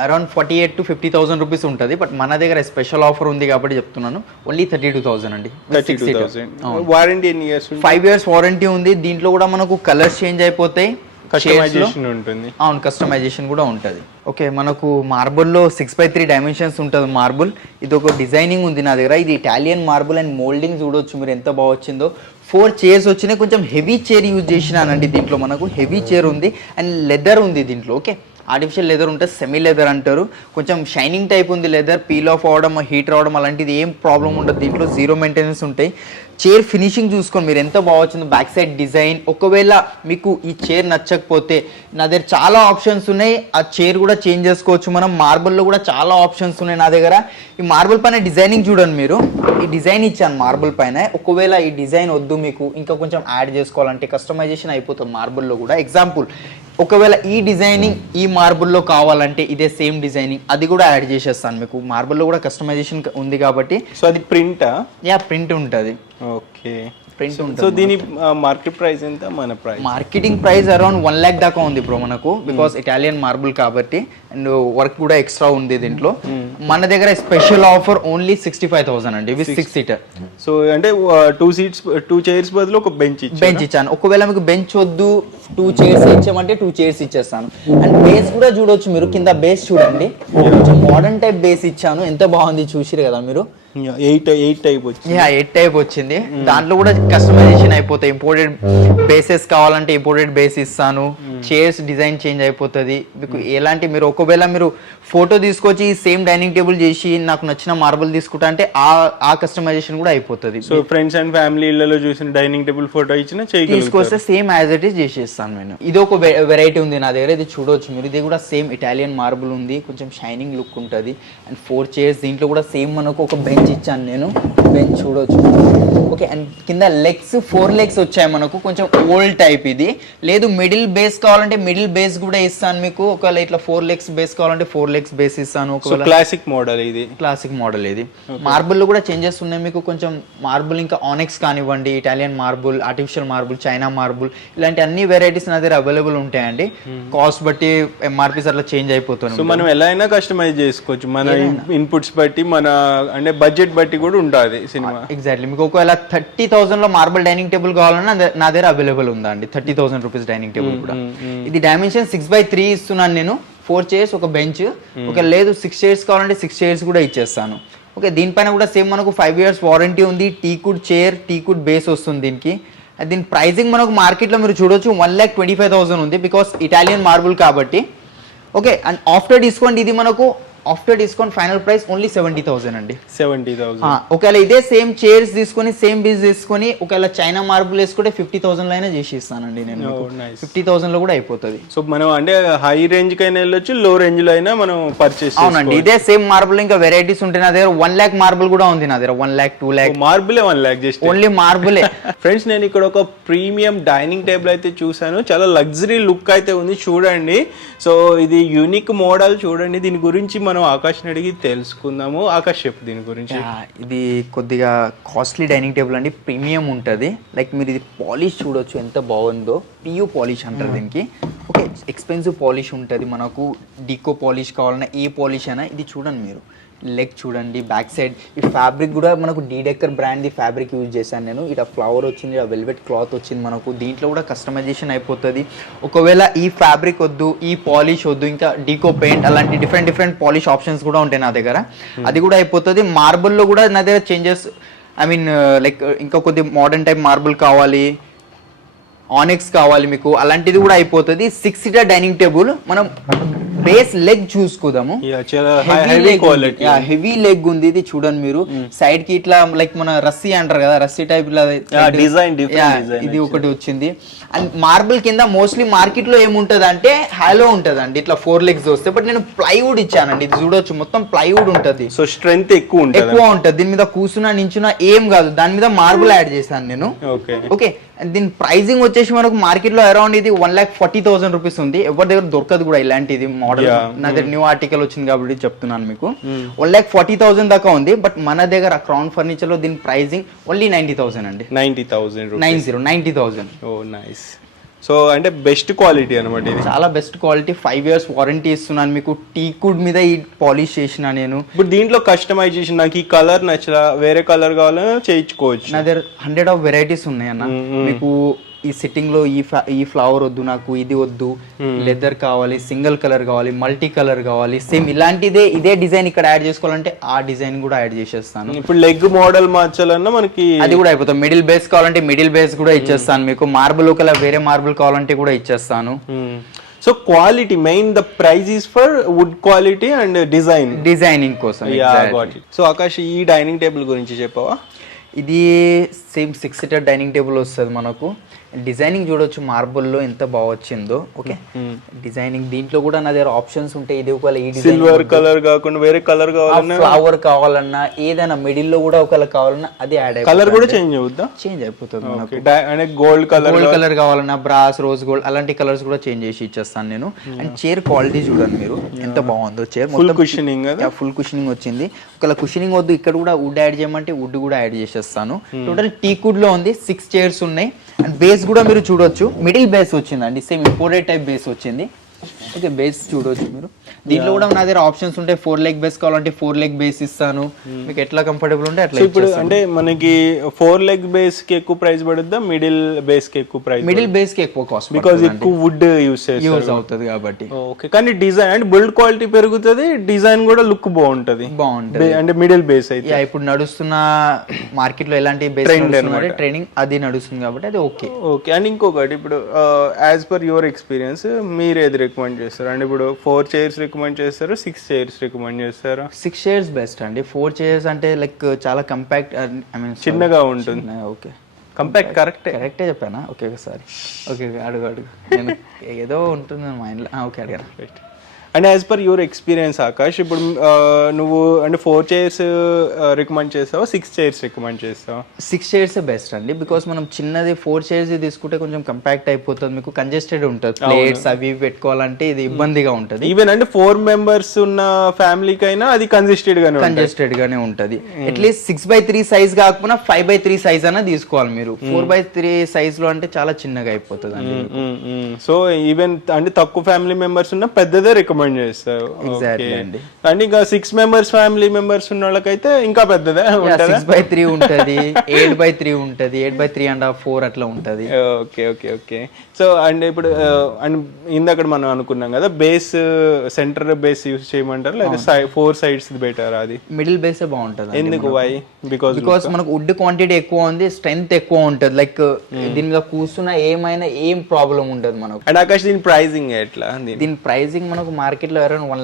అరౌండ్ 48,000-50,000 రూపీస్ ఉంటుంది. బట్ మన దగ్గర స్పెషల్ ఆఫర్ ఉంది కాబట్టి చెప్తున్నాను, ఓన్లీ 32,000 అండి. 32,000. వారంటీ ఎన్ని ఇయర్స్? 5 years వారంటీ ఉంది. దీంట్లో కూడా మనకు కలర్స్ చేంజ్ అయిపోతాయి, కస్టమైజేషన్ ఉంటుంది. అవును, కస్టమైజేషన్ కూడా ఉంటుంది. ఓకే, మనకు మార్బుల్లో 6x3 డైమెన్షన్స్ ఉంటుంది మార్బుల్. ఇది ఒక డిజైనింగ్ ఉంది నా దగ్గర. ఇది ఇటాలియన్ మార్బుల్ అండ్ మోల్డింగ్ చూడొచ్చు మీరు ఎంత బాగా వచ్చిందో. 4 చైర్స్ వచ్చినాయి. కొంచెం హెవీ చైర్ యూజ్ చేసినానండి దీంట్లో. మనకు హెవీ చైర్ ఉంది అండ్ లెదర్ ఉంది దీంట్లో. ఓకే, ఆర్టిఫిషియల్ లెదర్ ఉంటుంది, సెమీ లెదర్ అంటారు. కొంచెం షైనింగ్ టైప్ ఉంది లెదర్. పీల్ ఆఫ్ అవడం, హీట్ రావడం అలాంటిది ఏం ప్రాబ్లం ఉండదు దీంట్లో. జీరో మెయింటెనెన్స్ ఉంటాయి. చైర్ ఫినిషింగ్ చూసుకోండి మీరు ఎంత బాగా వచ్చిందో. Back side design. ఒకవేళ మీకు ఈ చైర్ నచ్చకపోతే నా దగ్గర చాలా ఆప్షన్స్ ఉన్నాయి. ఆ చైర్ కూడా చేంజ్ చేసుకోవచ్చు మనం. మార్బుల్లో కూడా చాలా ఆప్షన్స్ ఉన్నాయి నా దగ్గర. ఈ మార్బుల్ పైన డిజైనింగ్ చూడండి మీరు. ఈ డిజైన్ ఇచ్చాను మార్బుల్ పైన. ఒకవేళ ఈ డిజైన్ వద్దు మీకు, ఇంకా కొంచెం యాడ్ చేసుకోవాలంటే కస్టమైజేషన్ అయిపోతుంది మార్బుల్లో కూడా. ఎగ్జాంపుల్, ఒకవేళ ఈ డిజైనింగ్ ఈ మార్బుల్లో కావాలంటే ఇదే సేమ్ డిజైనింగ్ అది కూడా యాడ్ చేసేస్తాను మీకు. మార్బుల్లో కూడా కస్టమైజేషన్ ఉంది కాబట్టి. సో అది ప్రింటా? యా, ప్రింట్ ఉంటుంది. ఓకే, ప్రింట్ ఉంటుంది. సో దీని మార్కెట్ ప్రైస్ ఎంత? మన price marketing price around 1 lakh దాకా ఉంది బ్రో మనకు. బికాస్ ఇటాలియన్ మార్బుల్ కాబట్టి అండ్ వర్క్ కూడా ఎక్స్ట్రా ఉంది దీంట్లో. మన దగ్గర స్పెషల్ ఆఫర్ ఓన్లీ 65,000 అండి. ఇవి 6 seater. సో అంటే 2 చైర్స్ బదులు ఒక బెంచ్ ఇచ్చాను. ఒకవేళ మీకు బెంచ్ వద్దు 2 చైర్స్ ఇచ్చామంటే 2 చైర్స్ ఇచ్చేస్తాను. అండ్ బేస్ కూడా చూడొచ్చు మీరు. కింద బేస్ చూడండి, కొంచెం మోడర్న్ టైప్ బేస్ ఇచ్చాను. ఎంత బాగుంది చూసిరు కదా మీరు. 8 టైప్ వచ్చింది. 8 టైప్ వచ్చింది. దాంట్లో కూడా కస్టమైజేషన్ అయిపోతాయి. ఇంపోర్టెడ్ బేసెస్ కావాలంటే ఇంపోర్టెడ్ బేస్ ఇస్తాను. చైర్స్ డిజైన్ చేంజ్ అయిపోతుంది మీకు. ఎలాంటి మీరు ఒకవేళ మీరు ఫోటో తీసుకొచ్చి సేమ్ డైనింగ్ టేబుల్ చేసి నాకు నచ్చిన మార్బుల్ తీసుకుంటా అంటే ఆ కస్టమైజేషన్ కూడా అయిపోతుంది. సో ఫ్రెండ్స్ అండ్ ఫ్యామిలీ ఇళ్లలో చూసిన డైనింగ్ టేబుల్ ఫోటో ఇచ్చిన తీసుకొస్తే సేమ్ యాజ్ ఇట్ ఈస్ చేసేస్తాను నేను. ఇది ఒక వెరైటీ ఉంది నా దగ్గర. ఇది చూడవచ్చు మీరు. ఇది కూడా సేమ్ ఇటాలియన్ మార్బుల్ ఉంది. కొంచెం షైనింగ్ లుక్ ఉంటుంది. And 4 chairs. దీంట్లో కూడా సేమ్ మనకు ఒక బెంచ్ ఇచ్చాను నేను. బెంచ్ చూడొచ్చు. ఓకే, అండ్ కింద లెగ్స్ 4 legs వచ్చాయి మనకు. కొంచెం ఓల్డ్ టైప్ ఇది. లేదు మిడిల్ బేస్ కావాలంటే మిడిల్ బేస్ కూడా ఇస్తాను మీకు. ఒకవేళ ఇట్లా 4 legs బేస్ కావాలంటే 4 legs బేస్ ఇస్తాను. క్లాసిక్ మోడల్ ఇది. క్లాసిక్ మోడల్ ఇది. మార్బుల్ లో కూడా చేంజెస్ ఉన్నాయి మీకు. కొంచెం మార్బుల్ ఇంకా ఆనెక్స్ కానివ్వండి, Italian marble, artificial marble, China marble, ఇలాంటి అన్ని వెరైటీస్ నా దగ్గర అవైలబుల్ ఉంటాయండి. కాస్ట్ బట్టి ఎంఆర్పీస్ అట్లా చేంజ్ అయిపోతుంది. సో మనం ఎలా అయినా కస్టమైజ్ చేసుకోవచ్చు మన ఇన్పుట్స్ బట్టి, మన అంటే బడ్జెట్ బట్టి కూడా ఉంటుంది సినిమా. ఎగ్జాక్ట్లీ. మీకు ఒకవేళ 30,000 లో మార్బుల్ డైనింగ్ టేబుల్ కావాలన్నా నా దగ్గర అవైలబుల్ ఉందండి. 30,000 రూపీస్ డైనింగ్ టేబుల్ కూడా. ఇది డైమెన్షన్ 6x3 ఇస్తున్నాను నేను. 4 చైర్స్ ఒక బెంచ్. ఒక లేదు 6 చైర్స్ కావాలంటే 6 చైర్స్ కూడా ఇచ్చేస్తాను. ఓకే, దీనిపైన కూడా సేమ్ మనకు 5 years వారంటీ ఉంది. టీకుడ్ చైర్, టీకుడ్ బేస్ వస్తుంది దీనికి. దీని ప్రైసింగ్ మనకు మార్కెట్లో మీరు చూడొచ్చు 1,25,000 ఉంది. బికాస్ ఇటాలియన్ మార్బుల్ కాబట్టి. ఓకే, అండ్ ఆఫ్టర్ డిస్కౌంట్ ఇది మనకు after discount final price only 70,000 అండి. 70,000. ఒకవేళ ఇదే సేమ్ చైర్స్ తీసుకొని సేమ్ బీస్ తీసుకొని ఒకవేళ చైనా మార్బుల్ వేసుకుంటే 50,000 లో అయినా చేసి ఇస్తానండి నేను. 50,000 లో కూడా అయిపోతుంది. సో మనం అంటే హై రేంజ్ కైనా వెళ్ళొచ్చు, లో రేంజ్ లో అయినా మనం పర్చేస్. అవునండి, ఇదే సేమ్ మార్బుల్ ఇంకా వెరైటీస్ ఉంటాయి నా దగ్గర. 1 lakh మార్బుల్ కూడా ఉంది నా దగ్గర. 1 lakh 2 lakh మార్బులే 1 lakh జస్ట్ ఓన్లీ మార్బులే. ఫ్రెండ్స్, నేను ఇక్కడ ఒక ప్రీమియం డైనింగ్ టేబుల్ అయితే చూసాను. చాలా లగ్జరీ లుక్ అయితే ఉంది చూడండి. సో ఇది యూనిక్ మోడల్ చూడండి. దీని గురించి మనం ఆకాష్ని అడిగి తెలుసుకుందాము. ఆకాష్ చెప్పు దీని గురించి. ఇది కొద్దిగా కాస్ట్లీ డైనింగ్ టేబుల్ అండి. ప్రీమియం ఉంటుంది. లైక్ మీరు ఇది పాలిష్ చూడొచ్చు ఎంత బాగుందో. పియూ పాలిష్ అంటారు దీనికి. ఓకే, ఎక్స్పెన్సివ్ పాలిష్ ఉంటుంది మనకు. డీకో పాలిష్ కావాలన్నా ఏ పాలిష్ అయినా. ఇది చూడండి మీరు. లెగ్ చూడండి, బ్యాక్ సైడ్ ఈ ఫ్యాబ్రిక్ కూడా మనకు డీడెక్కర్ బ్రాండ్ ఫ్యాబ్రిక్ యూజ్ చేశాను నేను. ఇక్కడ ఫ్లవర్ వచ్చింది, వెల్వెట్ క్లాత్ వచ్చింది మనకు. దీంట్లో కూడా కస్టమైజేషన్ అయిపోతుంది. ఒకవేళ ఈ ఫ్యాబ్రిక్ వద్దు, ఈ పాలిష్ వద్దు, ఇంకా డీకో పెయింట్ అలాంటి డిఫరెంట్ పాలిష్ ఆప్షన్స్ కూడా ఉంటాయి నా దగ్గర. అది కూడా అయిపోతుంది. మార్బుల్లో కూడా నా దగ్గర చేంజెస్ లైక్ ఇంకా కొద్ది మోడర్న్ టైప్ మార్బుల్ కావాలి, ఆనెక్స్ కావాలి మీకు, అలాంటిది కూడా అయిపోతుంది. 6 seater డైనింగ్ టేబుల్. మనం బేస్ లెగ్ చూసుకుందాము. హెవీ లెగ్ ఉంది ఇది చూడండి మీరు. సైడ్ కి ఇట్లా లైక్ మన రస్సీ అంటారు కదా, రస్సీ టైప్ డిజైన్ ఇది ఒకటి వచ్చింది. అండ్ మార్బుల్ కింద మోస్ట్లీ మార్కెట్ లో ఏముంటది అంటే హాలో ఉంటదండి. ఇట్లా 4 legs వస్తాయి. బట్ నేను ప్లైవుడ్ ఇచ్చానండి. ఇది చూడొచ్చు మొత్తం ప్లైవుడ్ ఉంటది. సో స్ట్రెంగ్త్ ఎక్కువ ఉంటది. దీని మీద కూర్చున్నా నించున్నా ఏం కాదు. దాని మీద మార్బుల్ యాడ్ చేశాను నేను. ఓకే, దీని ప్రైజింగ్ వచ్చేసి మనకు మార్కెట్ లో అరౌండ్ ఇది 1,40,000 రూపీస్ ఉంది. ఎవరి దగ్గర దొరకదు కూడా ఇలాంటిది మోడల్. నా దగ్గర న్యూ ఆర్టికల్ వచ్చింది కాబట్టి చెప్తున్నాను మీకు. 1,40,000 దాకా ఉంది. బట్ మన దగ్గర క్రౌన్ ఫర్నిచర్ లో దీని ప్రైజింగ్ ఓన్లీ 90,000 అండి. 90,000. ఓ నైస్. సో అంటే బెస్ట్ క్వాలిటీ అనమాట ఇది. చాలా బెస్ట్ క్వాలిటీ. 5 years వారంటీ ఇస్తున్నాను మీకు. టీకుడ్ మీద ఈ పాలిష్ చేసిన నేను. ఇప్పుడు దీంట్లో కస్టమైజేషన్ నాకు ఈ కలర్ నచ్చలా, వేరే కలర్ కావాలన్నా చేయించుకోవచ్చు. నా దగ్గర 100 of వెరైటీస్ ఉన్నాయి అన్న. మీకు ఈ సిట్టింగ్ లో ఈ ఫ్లవర్ వద్దు, నాకు ఇది వద్దు, లెదర్ కావాలి, సింగిల్ కలర్ కావాలి, మల్టీ కలర్ కావాలి, సేమ్ ఇదే డిజైన్ ఇక్కడ యాడ్ చేసుకోవాలంటే ఆ డిజైన్ కూడా యాడ్ చేసేస్తాను. ఇప్పుడు లెగ్ మోడల్ మార్చాలన్నా మనకి అది కూడా అయిపోతుంది. మిడిల్ బేస్ కావాలంటే మిడిల్ బేస్ కూడా ఇచ్చేస్తాను మీకు. మార్బుల్ ఒకవేళ వేరే మార్బుల్ కావాలంటే కూడా ఇచ్చేస్తాను. So quality main, the price is for wood quality and designing కోసం. సో ఆకాష్, ఈ డైనింగ్ టేబుల్ గురించి చెప్పవా? ఇది సేమ్ 6 సీటర్ డైనింగ్ టేబుల్ వస్తుంది మనకు. డిజైనింగ్ చూడొచ్చు మార్బుల్లో ఎంత బాగా వచ్చిందో. ఓకే, డిజైనింగ్ దీంట్లో కూడా నా దగ్గర ఆప్షన్స్ ఉంటాయి. ఇది ఒకవేళ ఈ సిల్వర్ కలర్ కాకుండా వేరే కలర్ కావాలన్నా, ఫ్లవర్ కావాలన్నా, ఏదైనా మిడిల్ లో కూడా ఒకవేళ కావాలన్నా అది యాడ్ అయిపోతుంది. కలర్ కూడా చేంజ్ అవుద్దా? చేంజ్ అయిపోతుంది మనకు. అంటే గోల్డ్ కలర్ కావాలన్నా, బ్రాస్, రోజ్ గోల్డ్ అలాంటి కలర్స్ కూడా చేంజ్ చేసి ఇచ్చేస్తాను నేను. అండ్ చైర్ క్వాలిటీ చూడండి మీరు ఎంత బాగుందో. Chair full cushioning, full cushioning వచ్చింది. ఒకవేళ కుషనింగ్ వద్దు, ఇక్కడ కూడా వుడ్ యాడ్ చేయమంటే వుడ్ కూడా యాడ్ చేసేస్తాను. టోటల్ టీకుడ్ లో ఉంది. 6 చైర్స్ ఉన్నాయి. అండ్ బేస్ కూడా మీరు చూడొచ్చు, మిడిల్ బేస్ వచ్చిందండి. సేమ్ ఇంపోర్టెడ్ టైప్ బేస్ వచ్చింది. ఓకే, బేస్ చూడొచ్చు మీరు. దీంట్లో కూడా నా దగ్గర ఆప్షన్స్ ఉంటాయి. 4 లెగ్ బేస్ కావాలంటే 4 లెగ్ బేస్ ఇస్తాను. మీకు ఎట్లా కంఫర్టబుల్ ఉంటే అట్లా. ఇప్పుడు అంటే మనకి 4 లెగ్ బేస్ కి ఎక్కువ ప్రైస్ పడుద్దా, మిడిల్ బేస్ కి ఎక్కువ ప్రైస్? మిడిల్ బేస్ కి ఎక్కువ కాస్ట్, బికాజ్ ఎక్కువ వుడ్ యూస్ అవుతుంది కాబట్టి. ఓకే, కానీ డిజైన్ అంటే బిల్డ్ క్వాలిటీ పెరుగుతుంది, డిజైన్ కూడా లుక్ బాగుంటది. అంటే మిడిల్ బేస్ అయితే ఇప్పుడు నడుస్తున్న మార్కెట్ లో ఎలాంటి బేస్ ట్రైనింగ్ అది నడుస్తుంది కాబట్టి అది ఓకే. ఓకే, అండ్ ఇంకొకటి ఇప్పుడు యాజ్ పర్ యువర్ ఎక్స్పీరియన్స్ మీరు ఏది రికమెండ్ చేస్తారు? అంటే ఇప్పుడు 4 చైర్స్ రికమెండ్ చేస్తారు, 6 చైర్స్ రికమెండ్ చేస్తారా? 6 చైర్స్ బెస్ట్ అండి. 4 చైర్స్ అంటే లైక్ చాలా కంపాక్ట్, ఐ మీన్ చిన్నగా ఉంటుంది. ఓకే, కంపాక్ట్ కరెక్టే చెప్పానా? ఓకే ఒకసారి ఓకే అడుగు నేను ఏదో ఉంటుంది మైండ్లో. ఓకే అడిగాను. Right. And as per your experience Akash, ఇప్పుడు నువ్వు అంటే 4 చైర్స్ రికమెండ్ చేస్తావా, 6 చైర్స్ రికమెండ్ చేస్తావా? 6 చైర్స్ బెస్ట్ అండి. బికాస్ మనం చిన్నది 4 చైర్స్ తీసుకుంటే కొంచెం కంపాక్ట్ అయిపోతుంది, మీకు కంజెస్టెడ్ ఉంటుంది. ప్లేట్స్ అవి పెట్టుకోవాలంటే ఇది ఇబ్బందిగా ఉంటుంది. ఈవెన్ అంటే 4 మెంబర్స్ ఉన్న ఫ్యామిలీకి అయినా అది కంజెస్టెడ్ గానే ఉంటుంది. అట్లీస్ట్ 6x3 సైజ్ కాకపోయినా 5x3 సైజ్ అయినా తీసుకోవాలి మీరు. 4x3 సైజ్ లో అంటే చాలా చిన్నగా అయిపోతుంది అండి. సో ఈవెన్ అంటే తక్కువ ఫ్యామిలీ మెంబర్స్ ఉన్న పెద్దదే రికమెండ్ చేస్తారు. అండ్ ఇంకా 6 మెంబర్స్ ఫ్యామిలీ మెంబర్స్ ఉన్న వాళ్ళకైతే ఇంకా పెద్దదే 6x3 ఉంటది, 8x3 ఉంటది, 8x3.5, 4 అట్లా ఉంటది. Okay okay okay. So and ఇప్పుడు అండ్ ఇందాక మనం అనుకున్నాం కదా, బేస్ సెంటర్ బేస్ యూస్ చేయమంటారు లేదా 4 సైడ్స్ బెటర్? అది మిడిల్ బేస్ బాగుంటది. ఎందుకు? వై? బికాస్ మనకు వుడ్ క్వాంటిటీ ఎక్కువ ఉంది, స్ట్రెంత్ ఎక్కువ ఉంటది. లైక్ దీని మీద కూర్చున్నా ఏం ప్రాబ్లం ఉండదు మనకు. అండ్ ఆకాష్, దీని ప్రైజింగ్ ఎట్లా? దీని ప్రైజింగ్ మనకు మార్కెట్ లో అరౌండ్ 1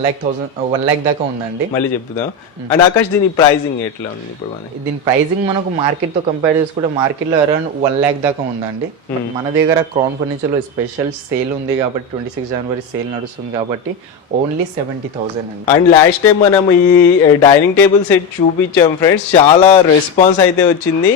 lakh దాకా ఉందండి. మళ్ళీ చెప్తాం. అండ్ ఆకాష్, దీని ప్రైజింగ్ ఎట్లా ఉంది ఇప్పుడు? దీని ప్రైజింగ్ మనకు మార్కెట్ తో కంపేర్ చేసుకుంటే మార్కెట్ లో అరౌండ్ 1 lakh దాకా ఉందండి. మన దగ్గర క్రౌన్ ఫర్నిచర్ లో స్పెషల్ సేల్ ఉంది కాబట్టి 26 జనవరి సేల్ నడుస్తుంది కాబట్టి ఓన్లీ 70,000 అండి. అండ్ లాస్ట్ టైం మనం ఈ డైనింగ్ టేబుల్ సెట్ చూపించాం ఫ్రెండ్స్, చాలా రెస్పాన్స్ అయితే వచ్చింది.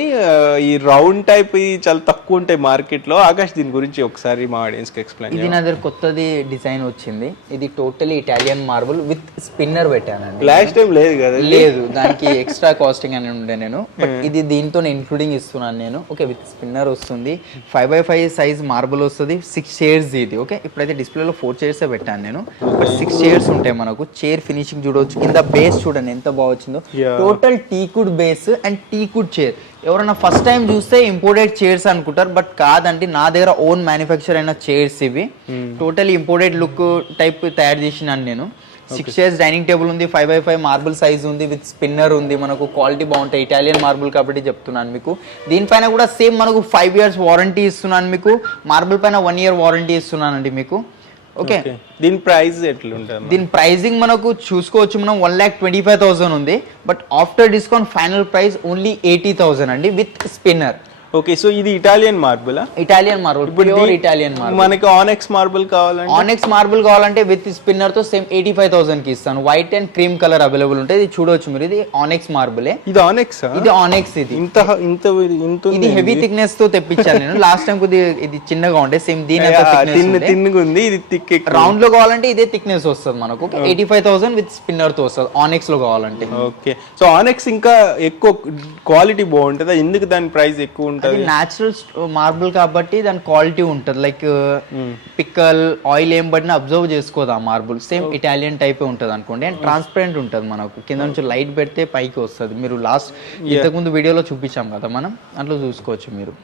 ఈ రౌండ్ టైప్ చాలా తక్కువ ఉంటాయి మార్కెట్ లో. ఆకాష్, దీని గురించి ఒకసారి మా ఆడియన్స్ కి ఎక్స్ప్లెయిన్. ఇది నా దగ్గర కొత్తది డిజైన్ వచ్చింది. ఇది totally Italian marble with spinner పెట్టానండి. లాస్ట్ టైం లేదు కదా? లేదు, దానికి ఎక్స్ట్రా కాస్టింగ్ అని ఉండే నేను. బట్ ఇది దీంతో ఇన్క్లూడింగ్ ఇస్తున్నాను నేను. ఓకే, విత్ స్పిన్నర్ వస్తుంది, 5x5 సైజ్ మార్బుల్ వస్తుంది, 6 చైర్స్ ఇది. ఓకే, ఇప్పుడైతే డిస్ప్లేలో 4 చైర్స్ పెట్టాను నేను. బట్ 6 చైర్స్ ఉంటాయి మనకు. చైర్ ఫినిషింగ్ చూడవచ్చు, కింద బేస్ చూడండి ఎంత బాగా వచ్చిందో. Total టీకుడ్ base and టీకుడ్ chair. ఎవరైనా ఫస్ట్ టైం చూస్తే ఇంపోర్టెడ్ చైర్స్ అనుకుంటారు, బట్ కాదండి, నా దగ్గర ఓన్ మ్యానుఫ్యాక్చర్ అయిన చైర్స్ ఇవి. టోటల్ ఇంపోర్టెడ్ లుక్ టైప్ తయారు చేసినాను నేను. 6 చైర్స్ డైనింగ్ టేబుల్ ఉంది, 5x5 మార్బుల్ సైజ్ ఉంది, విత్ స్పిన్నర్ ఉంది. మనకు క్వాలిటీ బాగుంటాయి, ఇటాలియన్ మార్బుల్ కాబట్టి చెప్తున్నాను మీకు. దీనిపైన కూడా సేమ్ మనకు 5 years వారంటీ ఇస్తున్నాను మీకు. మార్బుల్ పైన 1 year వారంటీ ఇస్తున్నానండి మీకు. ఓకే, దీని ప్రైస్ ఎట్లా ఉంటుంది? దీని ప్రైజింగ్ మనకు చూసుకోవచ్చు మనం 1,25,000 ఉంది. But after discount final price only 80,000 అండి విత్ స్పిన్నర్. ఓకే, సో ఇది Italian marble? Italian marble, pure Italian marble. మనకి ఆనెక్స్ మార్బుల్ కావాలంటే, ఆనెక్స్ మార్బుల్ కావాలంటే విత్ స్పిన్నర్ తో సేమ్ 85,000 కి ఇస్తాను. White and cream colour available ఉంటుంది. ఇది చూడొచ్చు మీరు, ఇది ఆనెక్స్ మార్బులే. ఇది ఆనెక్స్? ఇది ఆనెక్స్. ఇది ఇది హెవీ థిక్నెస్ తో తెప్పించాను నేను. లాస్ట్ టైం కొద్దిగా ఇది చిన్నగా ఉండే, సేమ్ దీని తిన్నగా ఉంది. ఇది థిక్ రౌండ్ లో కావాలంటే ఇదే థిక్నెస్ వస్తుంది మనకు. 85,000 విత్ స్పిన్నర్ తో వస్తుంది ఆనెక్స్ లో కావాలంటే. ఓకే, సో ఆనెక్స్ ఇంకా ఎక్కువ క్వాలిటీ బాగుంటుందా? ఎందుకు దాని ప్రైస్ ఎక్కువ ఉంటుంది? న్యాచురల్ మార్బుల్ కాబట్టి దాని క్వాలిటీ ఉంటుంది. లైక్ పిక్కల్ ఆయిల్ ఏం పడినా అబ్జర్వ్ చేసుకోదు ఆ మార్బుల్. సేమ్ ఇటాలియన్ టైపే ఉంటుంది అనుకోండి. అండ్ ట్రాన్స్పరెంట్ ఉంటుంది మనకు. కింద నుంచి లైట్ పెడితే పైకి వస్తుంది. మీరు లాస్ట్ ఇంతకుముందు వీడియోలో చూపించాం కదా మనం, అట్లా చూసుకోవచ్చు మీరు.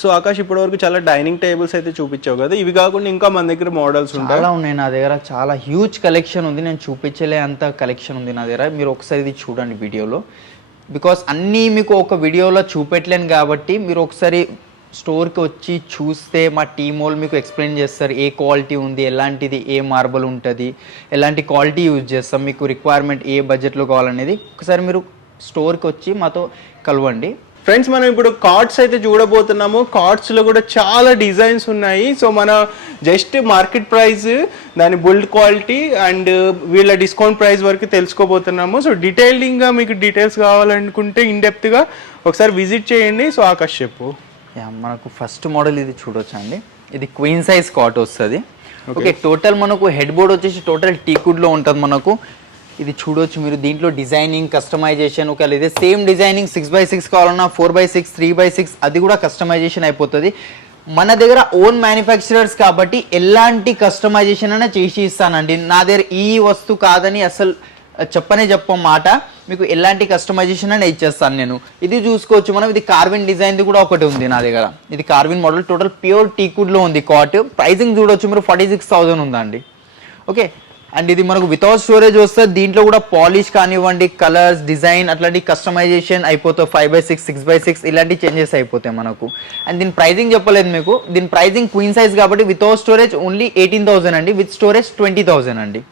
సో ఆకాష్ ఇప్పటి వరకు చాలా డైనింగ్ టేబుల్స్ అయితే చూపించావు కదా, ఇవి కాకుండా ఇంకా మన దగ్గర మోడల్స్ ఉంటాయి? చాలా ఉన్నాయి నా దగ్గర, చాలా హ్యూజ్ కలెక్షన్ ఉంది, నేను చూపించలే అంత కలెక్షన్ ఉంది నా దగ్గర. మీరు ఒకసారి ఇది చూడండి వీడియోలో, బికాస్ అన్నీ మీకు ఒక వీడియోలో చూపెట్టలేను కాబట్టి మీరు ఒకసారి స్టోర్కి వచ్చి చూస్తే మా టీమ్ వాళ్ళు మీకు ఎక్స్ప్లెయిన్ చేస్తారు ఏ క్వాలిటీ ఉంది, ఎలాంటిది, ఏ మార్బల్ ఉంటుంది, ఎలాంటి క్వాలిటీ యూజ్ చేస్తాం, మీకు రిక్వైర్మెంట్ ఏ బడ్జెట్లో కావాలనేది ఒకసారి మీరు స్టోర్కి వచ్చి మాతో కలవండి. ఫ్రెండ్స్ మనం ఇప్పుడు కార్డ్స్ అయితే చూడబోతున్నాము. కార్డ్స్లో కూడా చాలా డిజైన్స్ ఉన్నాయి. సో మన జస్ట్ మార్కెట్ ప్రైస్, దాని బిల్డ్ క్వాలిటీ అండ్ వీళ్ళ డిస్కౌంట్ ప్రైస్ వరకు తెలుసుకోబోతున్నాము. సో డీటెయిలింగ్గా మీకు డీటెయిల్స్ కావాలనుకుంటే ఇన్డెప్త్గా ఒకసారి విజిట్ చేయండి. సో ఆకాష్ చెప్పు. మనకు ఫస్ట్ మోడల్ ఇది చూడొచ్చు అండి, ఇది క్వీన్ సైజ్ కాట్ వస్తుంది. ఓకే, టోటల్ మనకు హెడ్ బోర్డ్ వచ్చేసి టోటల్ టీకుడ్లో ఉంటుంది మనకు. ఇది చూడొచ్చు మీరు, దీంట్లో డిజైనింగ్, కస్టమైజేషన్, ఒకవేళ ఇదే సేమ్ డిజైనింగ్ 6x6 కావాలన్నా 4x6, 3x6 అది కూడా కస్టమైజేషన్ అయిపోతుంది. మన దగ్గర ఓన్ మ్యానుఫ్యాక్చరర్స్ కాబట్టి ఎలాంటి కస్టమైజేషన్ అయినా చేసి ఇస్తానండి. నా దగ్గర ఈ వస్తువు కాదని అసలు చెప్పం మాట, మీకు ఎలాంటి కస్టమైజేషన్ అయినా ఇచ్చేస్తాను నేను. ఇది చూసుకోవచ్చు మనం, ఇది కార్విన్ డిజైన్ది కూడా ఒకటి ఉంది నా దగ్గర. ఇది కార్విన్ మోడల్, టోటల్ ప్యూర్ టీకుడ్లో ఉంది కాట్. ప్రైసింగ్ చూడొచ్చు మీరు 46,000 ఉందండి. ఓకే, అండ్ ఇది మనకు వితౌట్ స్టోరేజ్ వస్తుంది. దీంట్లో కూడా పాలిష్ కానివ్వండి, కలర్స్, డిజైన్ అట్లాంటి కస్టమైజేషన్ అయిపోతాయి. 5x6, 6x6 ఇలాంటి చేంజెస్ అయిపోతాయి మనకు. అండ్ దీని ప్రైజింగ్ చెప్పలేదు మీకు, దీని ప్రైజింగ్ క్వీన్ సైజ్ కాబట్టి వితౌట్ స్టోరేజ్ ఓన్లీ 18,000 అండి, విత్ స్టోరేజ్ 20,000 అండి.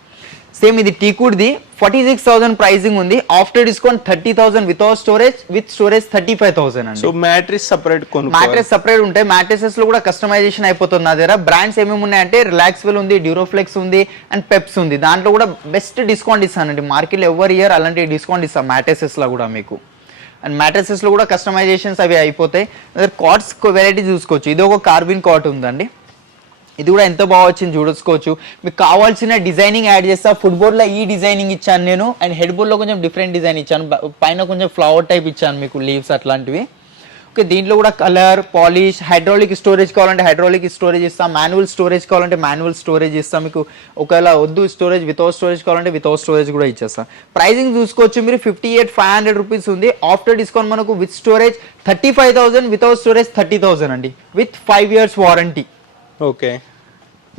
సేమ్ ఇది టీకుడ్ది 46,000 ప్రైజింగ్ ఉంది, after discount 30,000 without storage, with storage 35,000 అండి. So mattress separate mattress separate ఉంటాయి. మ్యాట్రెసెస్ లో కూడా కస్టమైజేషన్ అయిపోతుంది నా దగ్గర. బ్రాండ్స్ ఏమేమి ఉన్నాయంటే రిలాక్స్వెల్ ఉంది, డ్యూరోఫ్లెక్స్ ఉంది అండ్ పెప్స్ ఉంది. దాంట్లో కూడా బెస్ట్ డిస్కౌంట్ ఇస్తానండి, మార్కెట్లో ఎవరి ఇయర్ అలాంటి డిస్కౌంట్ ఇస్తాను మ్యాట్రెసెస్ లో కూడా మీకు. అండ్ మ్యాట్రెసెస్ లో కూడా కస్టమైజేషన్స్ అవి అయిపోతాయి. కాట్స్ వెరైటీ చూసుకోవచ్చు. ఇది ఒక కార్బిన్ కాట్ ఉందండి, ఇది కూడా ఎంత బాగా వచ్చింది చూసుకోవచ్చు. మీకు కావాల్సిన డిజైనింగ్ యాడ్ చేస్తా. ఫుట్బాల్లో ఈ డిజైనింగ్ ఇచ్చాను నేను, అండ్ హెడ్ బోర్డ్లో కొంచెం డిఫరెంట్ డిజైన్ ఇచ్చాను, పైన కొంచెం ఫ్లవర్ టైప్ ఇచ్చాను మీకు, లీవ్స్ అట్లాంటివి. ఓకే, దీంట్లో కూడా కలర్, పాలిష్, హైడ్రాలిక్ స్టోరేజ్ కావాలంటే హైడ్రాలిక్ స్టోరేజ్ ఇస్తాం, మాన్యువల్ స్టోరేజ్ కావాలంటే మాన్యువల్ స్టోరేజ్ ఇస్తాం మీకు. ఒకవేళ వద్దు స్టోరేజ్, వితౌట్ స్టోరేజ్ కావాలంటే వితౌట్ స్టోరేజ్ కూడా ఇచ్చేస్తాం. ప్రైజింగ్ చూసుకోవచ్చు మీరు 58,500 రూపీస్ ఉంది, ఆఫ్టర్ డిస్కౌంట్ మనకు విత్ స్టోరేజ్ 35,000, వితౌట్ స్టోరేజ్ 30,000 అండి, విత్ 5 years వారంటీ. ఓకే,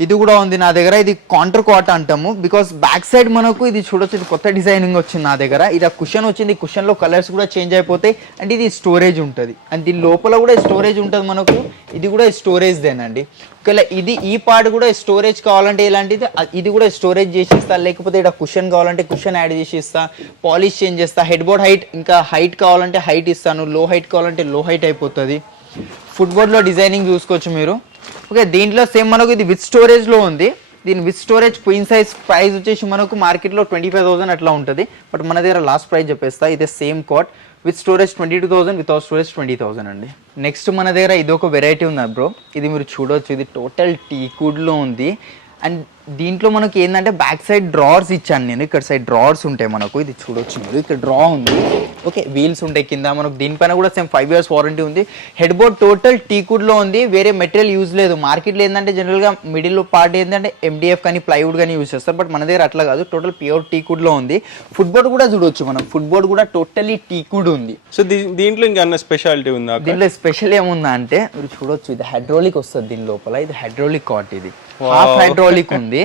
ఇది కూడా ఉంది నా దగ్గర. ఇది కాంటర్ కాట్ అంటాము, బికాస్ బ్యాక్ సైడ్ మనకు ఇది చూడొచ్చు, ఇది కొత్త డిజైనింగ్ వచ్చింది నా దగ్గర. ఇది కుషన్ వచ్చింది, కుషన్ లో కలర్స్ కూడా చేంజ్ అయిపోతాయి. అండ్ ఇది స్టోరేజ్ ఉంటుంది, అండ్ దీని లోపల కూడా స్టోరేజ్ ఉంటుంది మనకు. ఇది కూడా స్టోరేజ్ దేనండి. ఒకవేళ ఇది ఈ పార్ట్ కూడా స్టోరేజ్ కావాలంటే ఇలాంటిది, ఇది కూడా స్టోరేజ్ చేసి ఇస్తా. లేకపోతే ఇక్కడ కుషన్ కావాలంటే కుషన్ యాడ్ చేసి ఇస్తా, పాలిష్ చేంజ్ చేస్తా. హెడ్ బోర్డ్ హైట్ ఇంకా హైట్ కావాలంటే హైట్ ఇస్తాను, లో హైట్ కావాలంటే లో హైట్ అయిపోతుంది. ఫుట్బోర్డ్ లో డిజైనింగ్ చూసుకోవచ్చు మీరు. ఓకే, దీంట్లో సేమ్ మనకు ఇది విత్ స్టోరేజ్ లో ఉంది. దీని with storage queen size price వచ్చేసి మనకు మార్కెట్లో 25,000 అట్లా ఉంటుంది, బట్ మన దగ్గర లాస్ట్ ప్రైస్ చెప్పేస్తా. ఇదే same cot with storage 22,000, without storage 20,000 అండి. నెక్స్ట్ మన దగ్గర ఇది ఒక వెరైటీ ఉంది బ్రో, ఇది మీరు చూడొచ్చు. ఇది టోటల్ టీకుడ్లో ఉంది. అండ్ దీంట్లో మనకి ఏంటంటే బ్యాక్ సైడ్ డ్రావర్స్ ఇచ్చాను నేను, ఇక్కడ సైడ్ డ్రావర్స్ ఉంటాయి మనకు. ఇది చూడొచ్చు మీరు, ఇక్కడ డ్రా ఉంది. ఓకే, వీల్స్ ఉంటాయి కింద మనకు. దీనిపైన కూడా సేమ్ 5 years వారంటీ ఉంది. హెడ్ బోర్డ్ టోటల్ టీకుడ్లో ఉంది, వేరే మెటీరియల్ యూజ్ లేదు. మార్కెట్లో ఏంటంటే జనరల్గా మిడిల్ పార్ట్ ఏంటంటే MDF కానీ ప్లైవుడ్ కానీ యూజ్ చేస్తారు, బట్ మన దగ్గర అట్లా కాదు, టోటల్ ప్యూర్ టీకుడ్లో ఉంది. ఫుట్బోర్డ్ కూడా చూడొచ్చు మనం, ఫుట్బోర్డ్ కూడా టోటల్లీ టీకుడ్ ఉంది. సో దీంట్లో ఇంకా స్పెషాలిటీ ఉందా? దీంట్లో స్పెషల్ ఏముందా అంటే మీరు చూడొచ్చు, ఇది హైడ్రాలిక్ వస్తుంది దీని లోపల. ఇది హైడ్రాలిక్ కాట్, ఇది హాఫ్ హైడ్రాలిక్ ఉంది.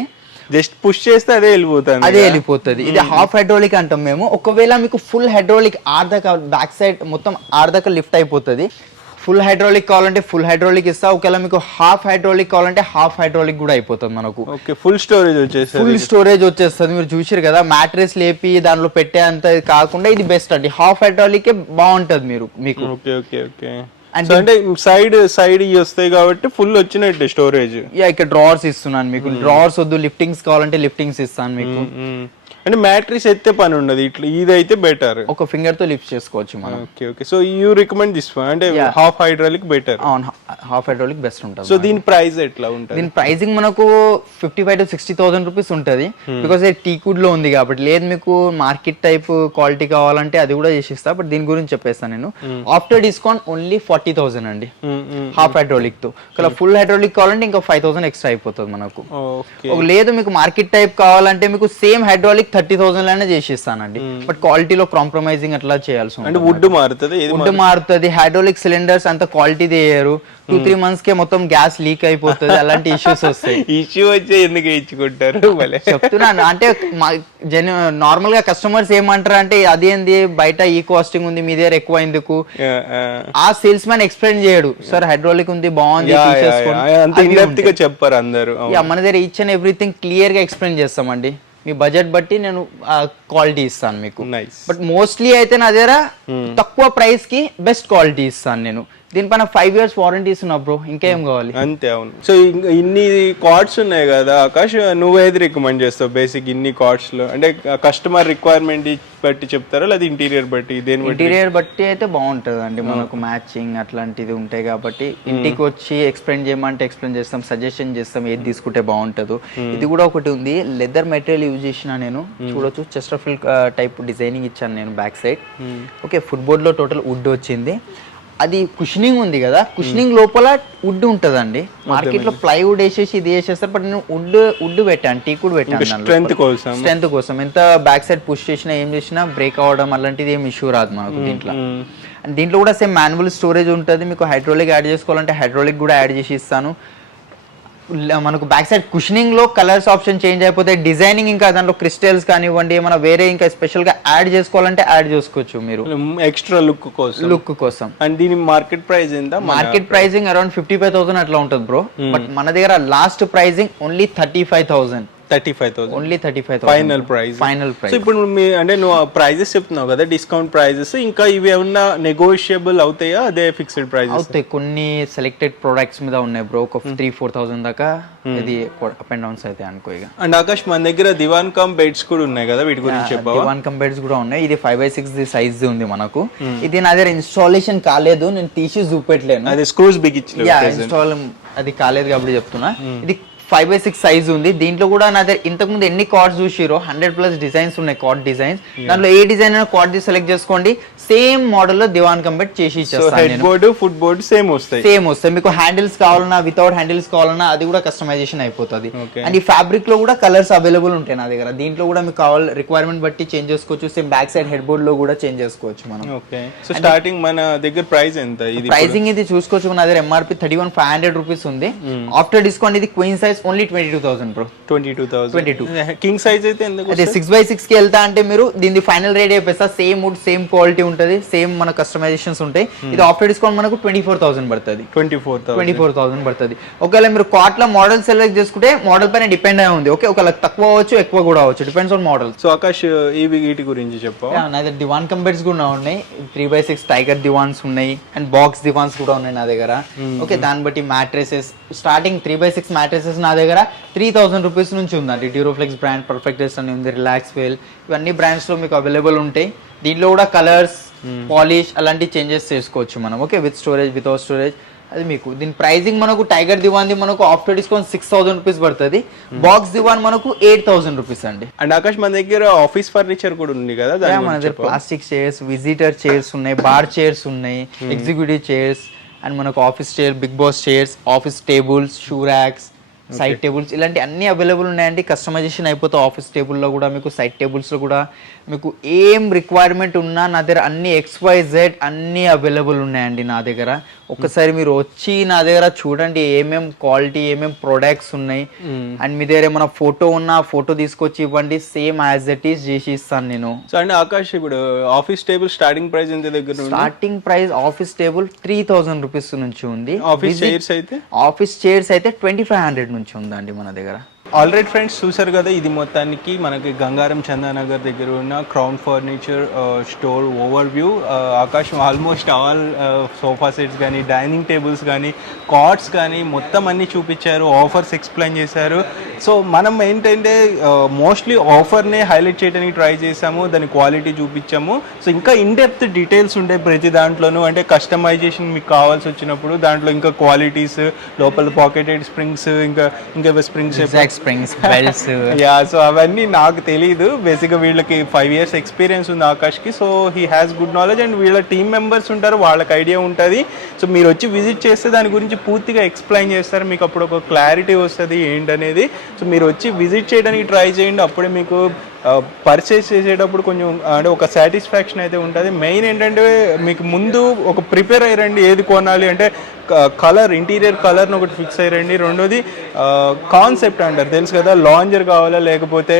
జస్ట్ పుష్ చేస్తే అదే వెళ్ళిపోతుంది. ఇది హాఫ్ హైడ్రాలిక్ అంటాం మేము. ఒకవేళ మీకు ఫుల్ హైడ్రాలిక్ ఆర్దాక బ్యాక్ సైడ్ మొత్తం ఆర్దాక లిఫ్ట్ అయిపోతుంది. ఫుల్ హైడ్రాలిక్ కావాలంటే ఫుల్ హైడ్రాలిక్ ఇస్తా. ఒకవేళ మీకు హాఫ్ హైడ్రాలిక్ కావాలంటే హాఫ్ హైడ్రాలిక్ కూడా అయిపోతుంది మనకు. ఓకే, ఫుల్ స్టోరేజ్ వచ్చేస్తుంది. మీరు చూసారు కదా, మ్యాట్రెస్ లేపి దానిలో పెట్టే అంత కాకుండా ఇది బెస్ట్ అండి. హాఫ్ హైడ్రాలిక్ బాగుంటది మీకు. Okay okay okay. అంటే సైడ్ వస్తాయి కాబట్టి ఫుల్ వచ్చినట్టు స్టోరేజ్. ఇక్కడ డ్రావర్స్ ఇస్తున్నాను మీకు. డ్రావర్స్ వద్దు, లిఫ్టింగ్స్ కావాలంటే లిఫ్టింగ్స్ ఇస్తాను మీకు. అంటే మ్యాట్రిక్స్ ఎత్తే పని ఉండదు, ఇట్లా ఇదైతే బెటర్, ఒక ఫింగర్ తో లిఫ్ట్ చేసుకోవచ్చు మనం. Okay okay. So you recommend this one, అంటే హాఫ్ హైడ్రాలిక్ బెటర్? అవును, హాఫ్ హైడ్రాలిక్ బెస్ట్ ఉంటుంది. సో దీని ప్రైస్ ఎట్లా ఉంటుంది? దీని ప్రైసింగ్ మనకు 55,000 to 60,000 రూపీస్ ఉంటుంది, బికాస్ ఇది టీకుడ్ లో ఉంది కాబట్టి. లేదు మీకు మార్కెట్ టైప్ క్వాలిటీ కావాలంటే అది కూడా చేసిస్తా, బట్ దీని గురించి చెప్పేస్తాను నేను. ఆఫ్టర్ డిస్కౌంట్ ఓన్లీ 40,000 అండి హాఫ్ హైడ్రాలిక్ తో. ఫుల్ హైడ్రాలిక్ కావాలంటే ఇంకా 5,000 ఎక్స్ట్రా అయిపోతుంది మనకు. లేదు మీకు మార్కెట్ టైప్ కావాలంటే మీకు సేమ్ హైడ్రాలిక్ 30,000 లోనే చేసిస్తానండి. బట్ క్వాలిటీలో కాంప్రమైజింగ్ అట్లా చేయాల్సి ఉంటుంది. అంటే వుడ్ మారుతుంది, వుడ్ మారుతుంది, హైడ్రాలిక్ సిలిండర్స్ అంత క్వాలిటీ చేయరు, 2-3 months కే మొత్తం గ్యాస్ లీక్ అయిపోతుంది, అలాంటి ఇష్యూస్ వస్తాయి. ఇష్యూ వచ్చే ఎందుకు ఇచ్చుకుంటారు చెప్తున్నాను. అంటే నార్మల్ గా కస్టమర్స్ ఏమంటారు అంటే అదేంది బయట ఈ కాస్టింగ్ ఉంది మీ దగ్గర ఎక్కువ ఎందుకు, ఆ సేల్స్ మ్యాన్ ఎక్స్ప్లెయిన్ చేయడు. సార్ హైడ్రాలిక్ ఉంది బాగుంది చెప్పారు అందరు. మన దగ్గర ఈచ్ అండ్ ఎవ్రీథింగ్ క్లియర్ గా ఎక్స్ప్లెయిన్ చేస్తామండి. మీ బడ్జెట్ బట్టి నేను క్వాలిటీ ఇస్తాను మీకు. బట్ మోస్ట్లీ అయితే నా దగ్గర తక్కువ ప్రైస్ కి బెస్ట్ క్వాలిటీ ఇస్తాను నేను. దీనిపైన 5 years వారంటీ ఇస్తున్నా బ్రో, ఇంకేం కావాలి. అంతే. అవును. సో ఇన్ని కార్డ్స్ ఉన్నాయి కదా ఆకాష్, నువ్వేది రికమెండ్ చేస్తావు బేసిక్ ఇన్ని కార్డ్స్ లో? అంటే కస్టమర్ రిక్వైర్మెంట్ బట్టి చెప్తారా లేదా ఇంటీరియర్ బట్టి? దేని బట్టి? ఇంటీరియర్ బట్టి అయితే బాగుంటుంది అండి, మనకు మ్యాచింగ్ అట్లాంటిది ఉంటాయి కాబట్టి ఇంటికి వచ్చి ఎక్స్ప్లెయిన్ చేయమంటే ఎక్స్ప్లెయిన్ చేస్తాం, సజెషన్ చేస్తాం ఏది తీసుకుంటే బాగుంటుందో. ఇది కూడా ఒకటి ఉంది, లెదర్ మెటీరియల్ యూజ్ చేసిన నేను. చూడొచ్చు, చెస్టర్ఫిల్ టైప్ డిజైనింగ్ ఇచ్చాను నేను బ్యాక్ సైడ్. ఓకే, ఫుట్బాల్ లో టోటల్ వుడ్ వచ్చింది. అది కుషనింగ్ ఉంది కదా, కుషనింగ్ లోపల వుడ్ ఉంటదండి. మార్కెట్ లో ప్లైవుడ్ వేసేసి ఇది వేసేస్తారు, బట్ నేను వుడ్ పెట్టాను, టీకుడ్ పెట్టాను స్ట్రెంత్ కోసం. ఎంత బ్యాక్ సైడ్ పుష్ చేసినా ఏం చేసినా బ్రేక్ అవ్వడం అలాంటిది ఏం ఇష్యూ రాదు మనకు దీంట్లో. అండ్ దీంట్లో కూడా సేమ్ మాన్యువల్ స్టోరేజ్ ఉంటుంది. మీకు హైడ్రాలిక్ యాడ్ చేసుకోవాలంటే హైడ్రాలిక్ కూడా యాడ్ చేసి ఇస్తాను. మనకు బ్యాక్ సైడ్ కుషనింగ్ లో కలర్స్ ఆప్షన్ చేంజ్ అయిపోతాయి, డిజైనింగ్ ఇంకా దాంట్లో క్రిస్టల్స్ కానివ్వండి ఏమైనా వేరే ఇంకా స్పెషల్ గా యాడ్ చేసుకోవాలంటే యాడ్ చేసుకోవచ్చు మీరు ఎక్స్ట్రా లుక్ కోసం. అండ్ దీని మార్కెట్ ప్రైస్ ఎంత? మార్కెట్ ప్రైసింగ్ అరౌండ్ 55,000 అట్లా ఉంటుంది బ్రో. బట్ మన దగ్గర last pricing only 35,000. 35,000 only 35,000 final price. So ఇప్పుడు అంటే నువ్వు ప్రైజెస్ చెప్తున్నావు కదా, డిస్కౌంట్ ప్రైజెస్, ఇంకా ఇవి ఏమన్నా నెగోషియబుల్ అవుతాయా? అదే ఫిక్స్డ్ ప్రైస్ అవుతాయి. కొన్ని సెలెక్టెడ్ ప్రొడక్ట్స్ మీద ఉన్నాయి బ్రో, ఒక 3-4,000 దాకా ఇది అప్ అండ్ డౌన్స్ అయితే అనుకో ఇక. అండ్ ఆకాష్, మన దగ్గర దివాన్ కమ్ బెడ్స్ కూడా ఉన్నాయి కదా, వీటి గురించి చెప్పావా? దివాన్ కమ్ బెడ్స్ కూడా ఉన్నాయి. ఇది 5x6 సైజ్ ఉంది మనకు. ఇది నా దగ్గర ఇన్స్టాలేషన్ కాలేదు, నేను తీసి చూపెట్టలేను. అది స్క్రూస్ బిగించలేదు, ఇన్స్టాల్ అది కాలేదు కాబట్టి చెప్తున్నా. ఇది 5x6 సైజ్ ఉంది. దీంట్లో కూడా నా దగ్గర ఇంతకుముందు ఎన్ని కార్డ్స్ చూసిరో 100+ డిజైన్స్ ఉన్నాయి, కార్డ్ డిజైన్స్. దాంట్లో ఏ డిజైన్ అయినా కార్డ్ సెలెక్ట్ చేసుకోండి, సేమ్ మోడల్ లో దివాన్ కంబెట్ చేసి ఇచ్చేస్తాను. Head board, foot board same వస్తాయి. మీకు హ్యాండిల్స్ కావాలన్నా వితౌట్ హ్యాండిల్స్ కావాలన్నా అది కూడా కస్టమైజేషన్ అయిపోతుంది. అండ్ ఈ ఫ్యాబ్రిక్ లో కూడా కలర్స్ అవైలబుల్ ఉంటాయి నా దగ్గర. దీంట్లో కూడా మీకు కావాలి రిక్వైర్మెంట్ బట్టి చేంజ్ చేసుకోవచ్చు. Same back side head board లో కూడా చేంజ్ చేసుకోవచ్చు మనం. ఓకే, సో స్టార్టింగ్ మన దగ్గర ప్రైస్ ఎంత? ఇది ప్రైసింగ్ ఇది చూసుకోవచ్చు, నా దగ్గర MRP 31,500 రూపీస్ ఉంది. ఆఫ్టర్ డిస్కౌంట్ ఇది queen size only 22,000 bro. 22,000. King size అయితే ఎందుకు? అదే 6x6 కి వెళ్తా అంటే మీరు దీని ఫైనల్ రేట్ అయిపోతా. సేమ్ వుడ్, సేమ్ క్వాలిటీ ఉంటుంది, సేమ్ మన కస్టమైజేషన్స్ ఉంటాయి. ఇది ఆఫ్టర్ డిస్కౌంట్ మనకు 24,000 పడుతుంది. 24,000 పడుతుంది. ఒకవేళ మీరు కార్ట్ లో మోడల్ సెలెక్ట్ చేసుకుంటే మోడల్ పైన డిపెండ్ అయి ఉంది. ఓకే, ఒకవేళ తక్కువ అవ్వచ్చు, ఎక్కువ కూడా అవ్వచ్చు, depends on model. So Akash, వీటి గురించి చెప్పు. నా దగ్గర దివాన్ కంబెడ్స్ కూడా ఉన్నాయి, 3x6 టైగర్ దివాన్స్ ఉన్నాయి, అండ్ బాక్స్ దివాన్స్ కూడా ఉన్నాయి నా దగ్గర. ఓకే, దాన్ని బట్టి మ్యాట్రెసెస్ స్టార్టింగ్ 3x6 మ్యాట్రెసెస్ నా దగ్గర 3,000 రూపీస్ నుంచి ఉందండి. డ్యూరోఫ్లెక్స్ బ్రాండ్, పర్ఫెక్ట్ రెస్ట్ అని ఉంది, రిలాక్స్ వెల్, ఇవన్నీ బ్రాండ్స్ లో మీకు అవైలబుల్ ఉంటాయి. దీంట్లో కూడా కలర్స్, పాలిష్ అలాంటి చేంజెస్ చేసుకోవచ్చు మనం. Okay, with storage, without storage, అది మీకు. దీని ప్రైసింగ్ మనకు టైగర్ దివాన్ ది మనకు ఆఫ్టర్ డిస్కౌంట్ 6,000 రూపీస్ పడుతుంది. బాక్స్ దివాన్ మనకు 8,000 రూపీస్ అండి. అండ్ ఆకాష్, మన దగ్గర ఆఫీస్ ఫర్నిచర్ కూడా ఉంది కదా? మన దగ్గర ప్లాస్టిక్ చైర్స్, విజిటర్ చైర్స్ ఉన్నాయి, బార్ చైర్స్ ఉన్నాయి, ఎగ్జిక్యూటివ్ చైర్స్, అండ్ మనకు office chair, big boss chairs, office tables, shoe racks, side tables, ఇలాంటి అన్ని అవైలబుల్ ఉన్నాయండి. కస్టమైజేషన్ అయిపోతాయి. ఆఫీస్ టేబుల్లో కూడా మీకు, సైడ్ టేబుల్స్లో కూడా మీకు ఏం రిక్వైర్మెంట్ ఉన్నా నా దగ్గర అన్ని XYZ అన్ని అవైలబుల్ ఉన్నాయండి నా దగ్గర. ఒక్కసారి మీరు వచ్చి నా దగ్గర చూడండి ఏమేం క్వాలిటీ, ఏమేం ప్రొడక్ట్స్ ఉన్నాయి. అండ్ మీ దగ్గర ఏమైనా ఫోటో ఉన్నా ఫోటో తీసుకొచ్చి ఇవ్వండి, సేమ్ యాజ్ ఇట్ ఈస్ చేసి ఇస్తాను నేను. సో అండ్ ఆకాష్, ఇప్పుడు ఆఫీస్ టేబుల్ స్టార్టింగ్ ప్రైస్ ఎంత దగ్గర? Starting price office table 3,000 rupees నుంచి ఉంది. ఆఫీస్ చైర్స్ అయితే 2,500 నుంచి ఉందండి మన దగ్గర. ఆల్రైట్ ఫ్రెండ్స్, చూసారు కదా, ఇది మొత్తానికి మనకి గంగారం చందానగర్ దగ్గర ఉన్న crown furniture store over view. ఆకాశం ఆల్మోస్ట్ ఆల్ సోఫా సెట్స్ కానీ, డైనింగ్ టేబుల్స్ కానీ, కార్డ్స్ కానీ మొత్తం అన్నీ చూపించారు, ఆఫర్స్ ఎక్స్ప్లెయిన్ చేశారు. సో మనం ఏంటంటే మోస్ట్లీ ఆఫర్నే హైలైట్ చేయడానికి ట్రై చేసాము, దాని క్వాలిటీ చూపించాము. సో ఇంకా ఇన్ డెప్త్ డీటెయిల్స్ ఉంటాయి ప్రతి దాంట్లోనూ. అంటే కస్టమైజేషన్ మీకు కావాల్సి వచ్చినప్పుడు దాంట్లో ఇంకా క్వాలిటీస్, లోపల పాకెటెడ్ స్ప్రింగ్స్, ఇంకా స్ప్రింగ్స్, బెల్ట్స్, యా. సో అవన్నీ నాకు తెలియదు. బేసిక్గా వీళ్ళకి 5 years ఎక్స్పీరియన్స్ ఉంది ఆకాష్కి. So he has good knowledge. And వీళ్ళ టీమ్ మెంబర్స్ ఉంటారు, వాళ్ళకి ఐడియా ఉంటుంది. సో మీరు వచ్చి విజిట్ చేస్తే దాని గురించి పూర్తిగా ఎక్స్ప్లెయిన్ చేస్తారు, మీకు అప్పుడు ఒక క్లారిటీ వస్తుంది ఏంటనేది. సో మీరు వచ్చి విజిట్ చేయడానికి ట్రై చేయండి, అప్పుడే మీకు పర్చేస్ చేసేటప్పుడు కొంచెం అంటే ఒక సాటిస్ఫాక్షన్ అయితే ఉంటుంది. మెయిన్ ఏంటంటే మీకు ముందు ఒక ప్రిపేర్ అయ్యారండి ఏది కొనాలి అంటే కలర్, ఇంటీరియర్ కలర్ని ఒకటి ఫిక్స్ అయ్యారండి. రెండోది కాన్సెప్ట్ అంటారు తెలుసు కదా, లాంజర్ కావాలా లేకపోతే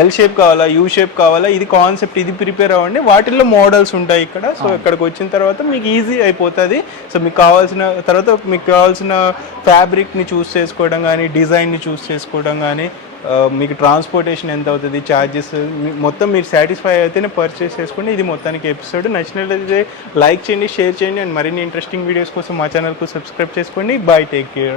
ఎల్ షేప్ కావాలా, యూ షేప్ కావాలా, ఇది కాన్సెప్ట్, ఇది ప్రిపేర్ అవ్వండి. వాటిల్లో మోడల్స్ ఉంటాయి ఇక్కడ. సో ఇక్కడికి వచ్చిన తర్వాత మీకు ఈజీ అయిపోతుంది. సో మీకు కావాల్సిన తర్వాత మీకు కావాల్సిన ఫ్యాబ్రిక్ని చూస్ చేసుకోవడం కానీ, డిజైన్ని చూస్ చేసుకోవడం కానీ, మీకు ట్రాన్స్పోర్టేషన్ ఎంత అవుతుంది, ఛార్జెస్ మొత్తం మీరు సాటిస్ఫై అయితేనే పర్చేస్ చేసుకోండి. ఇది మొత్తానికి ఎపిసోడ్. నచ్చినట్లయితే లైక్ చేయండి, షేర్ చేయండి, అండ్ మరిన్ని ఇంట్రెస్టింగ్ వీడియోస్ కోసం మా ఛానల్కు సబ్స్క్రైబ్ చేసుకోండి. By, take care.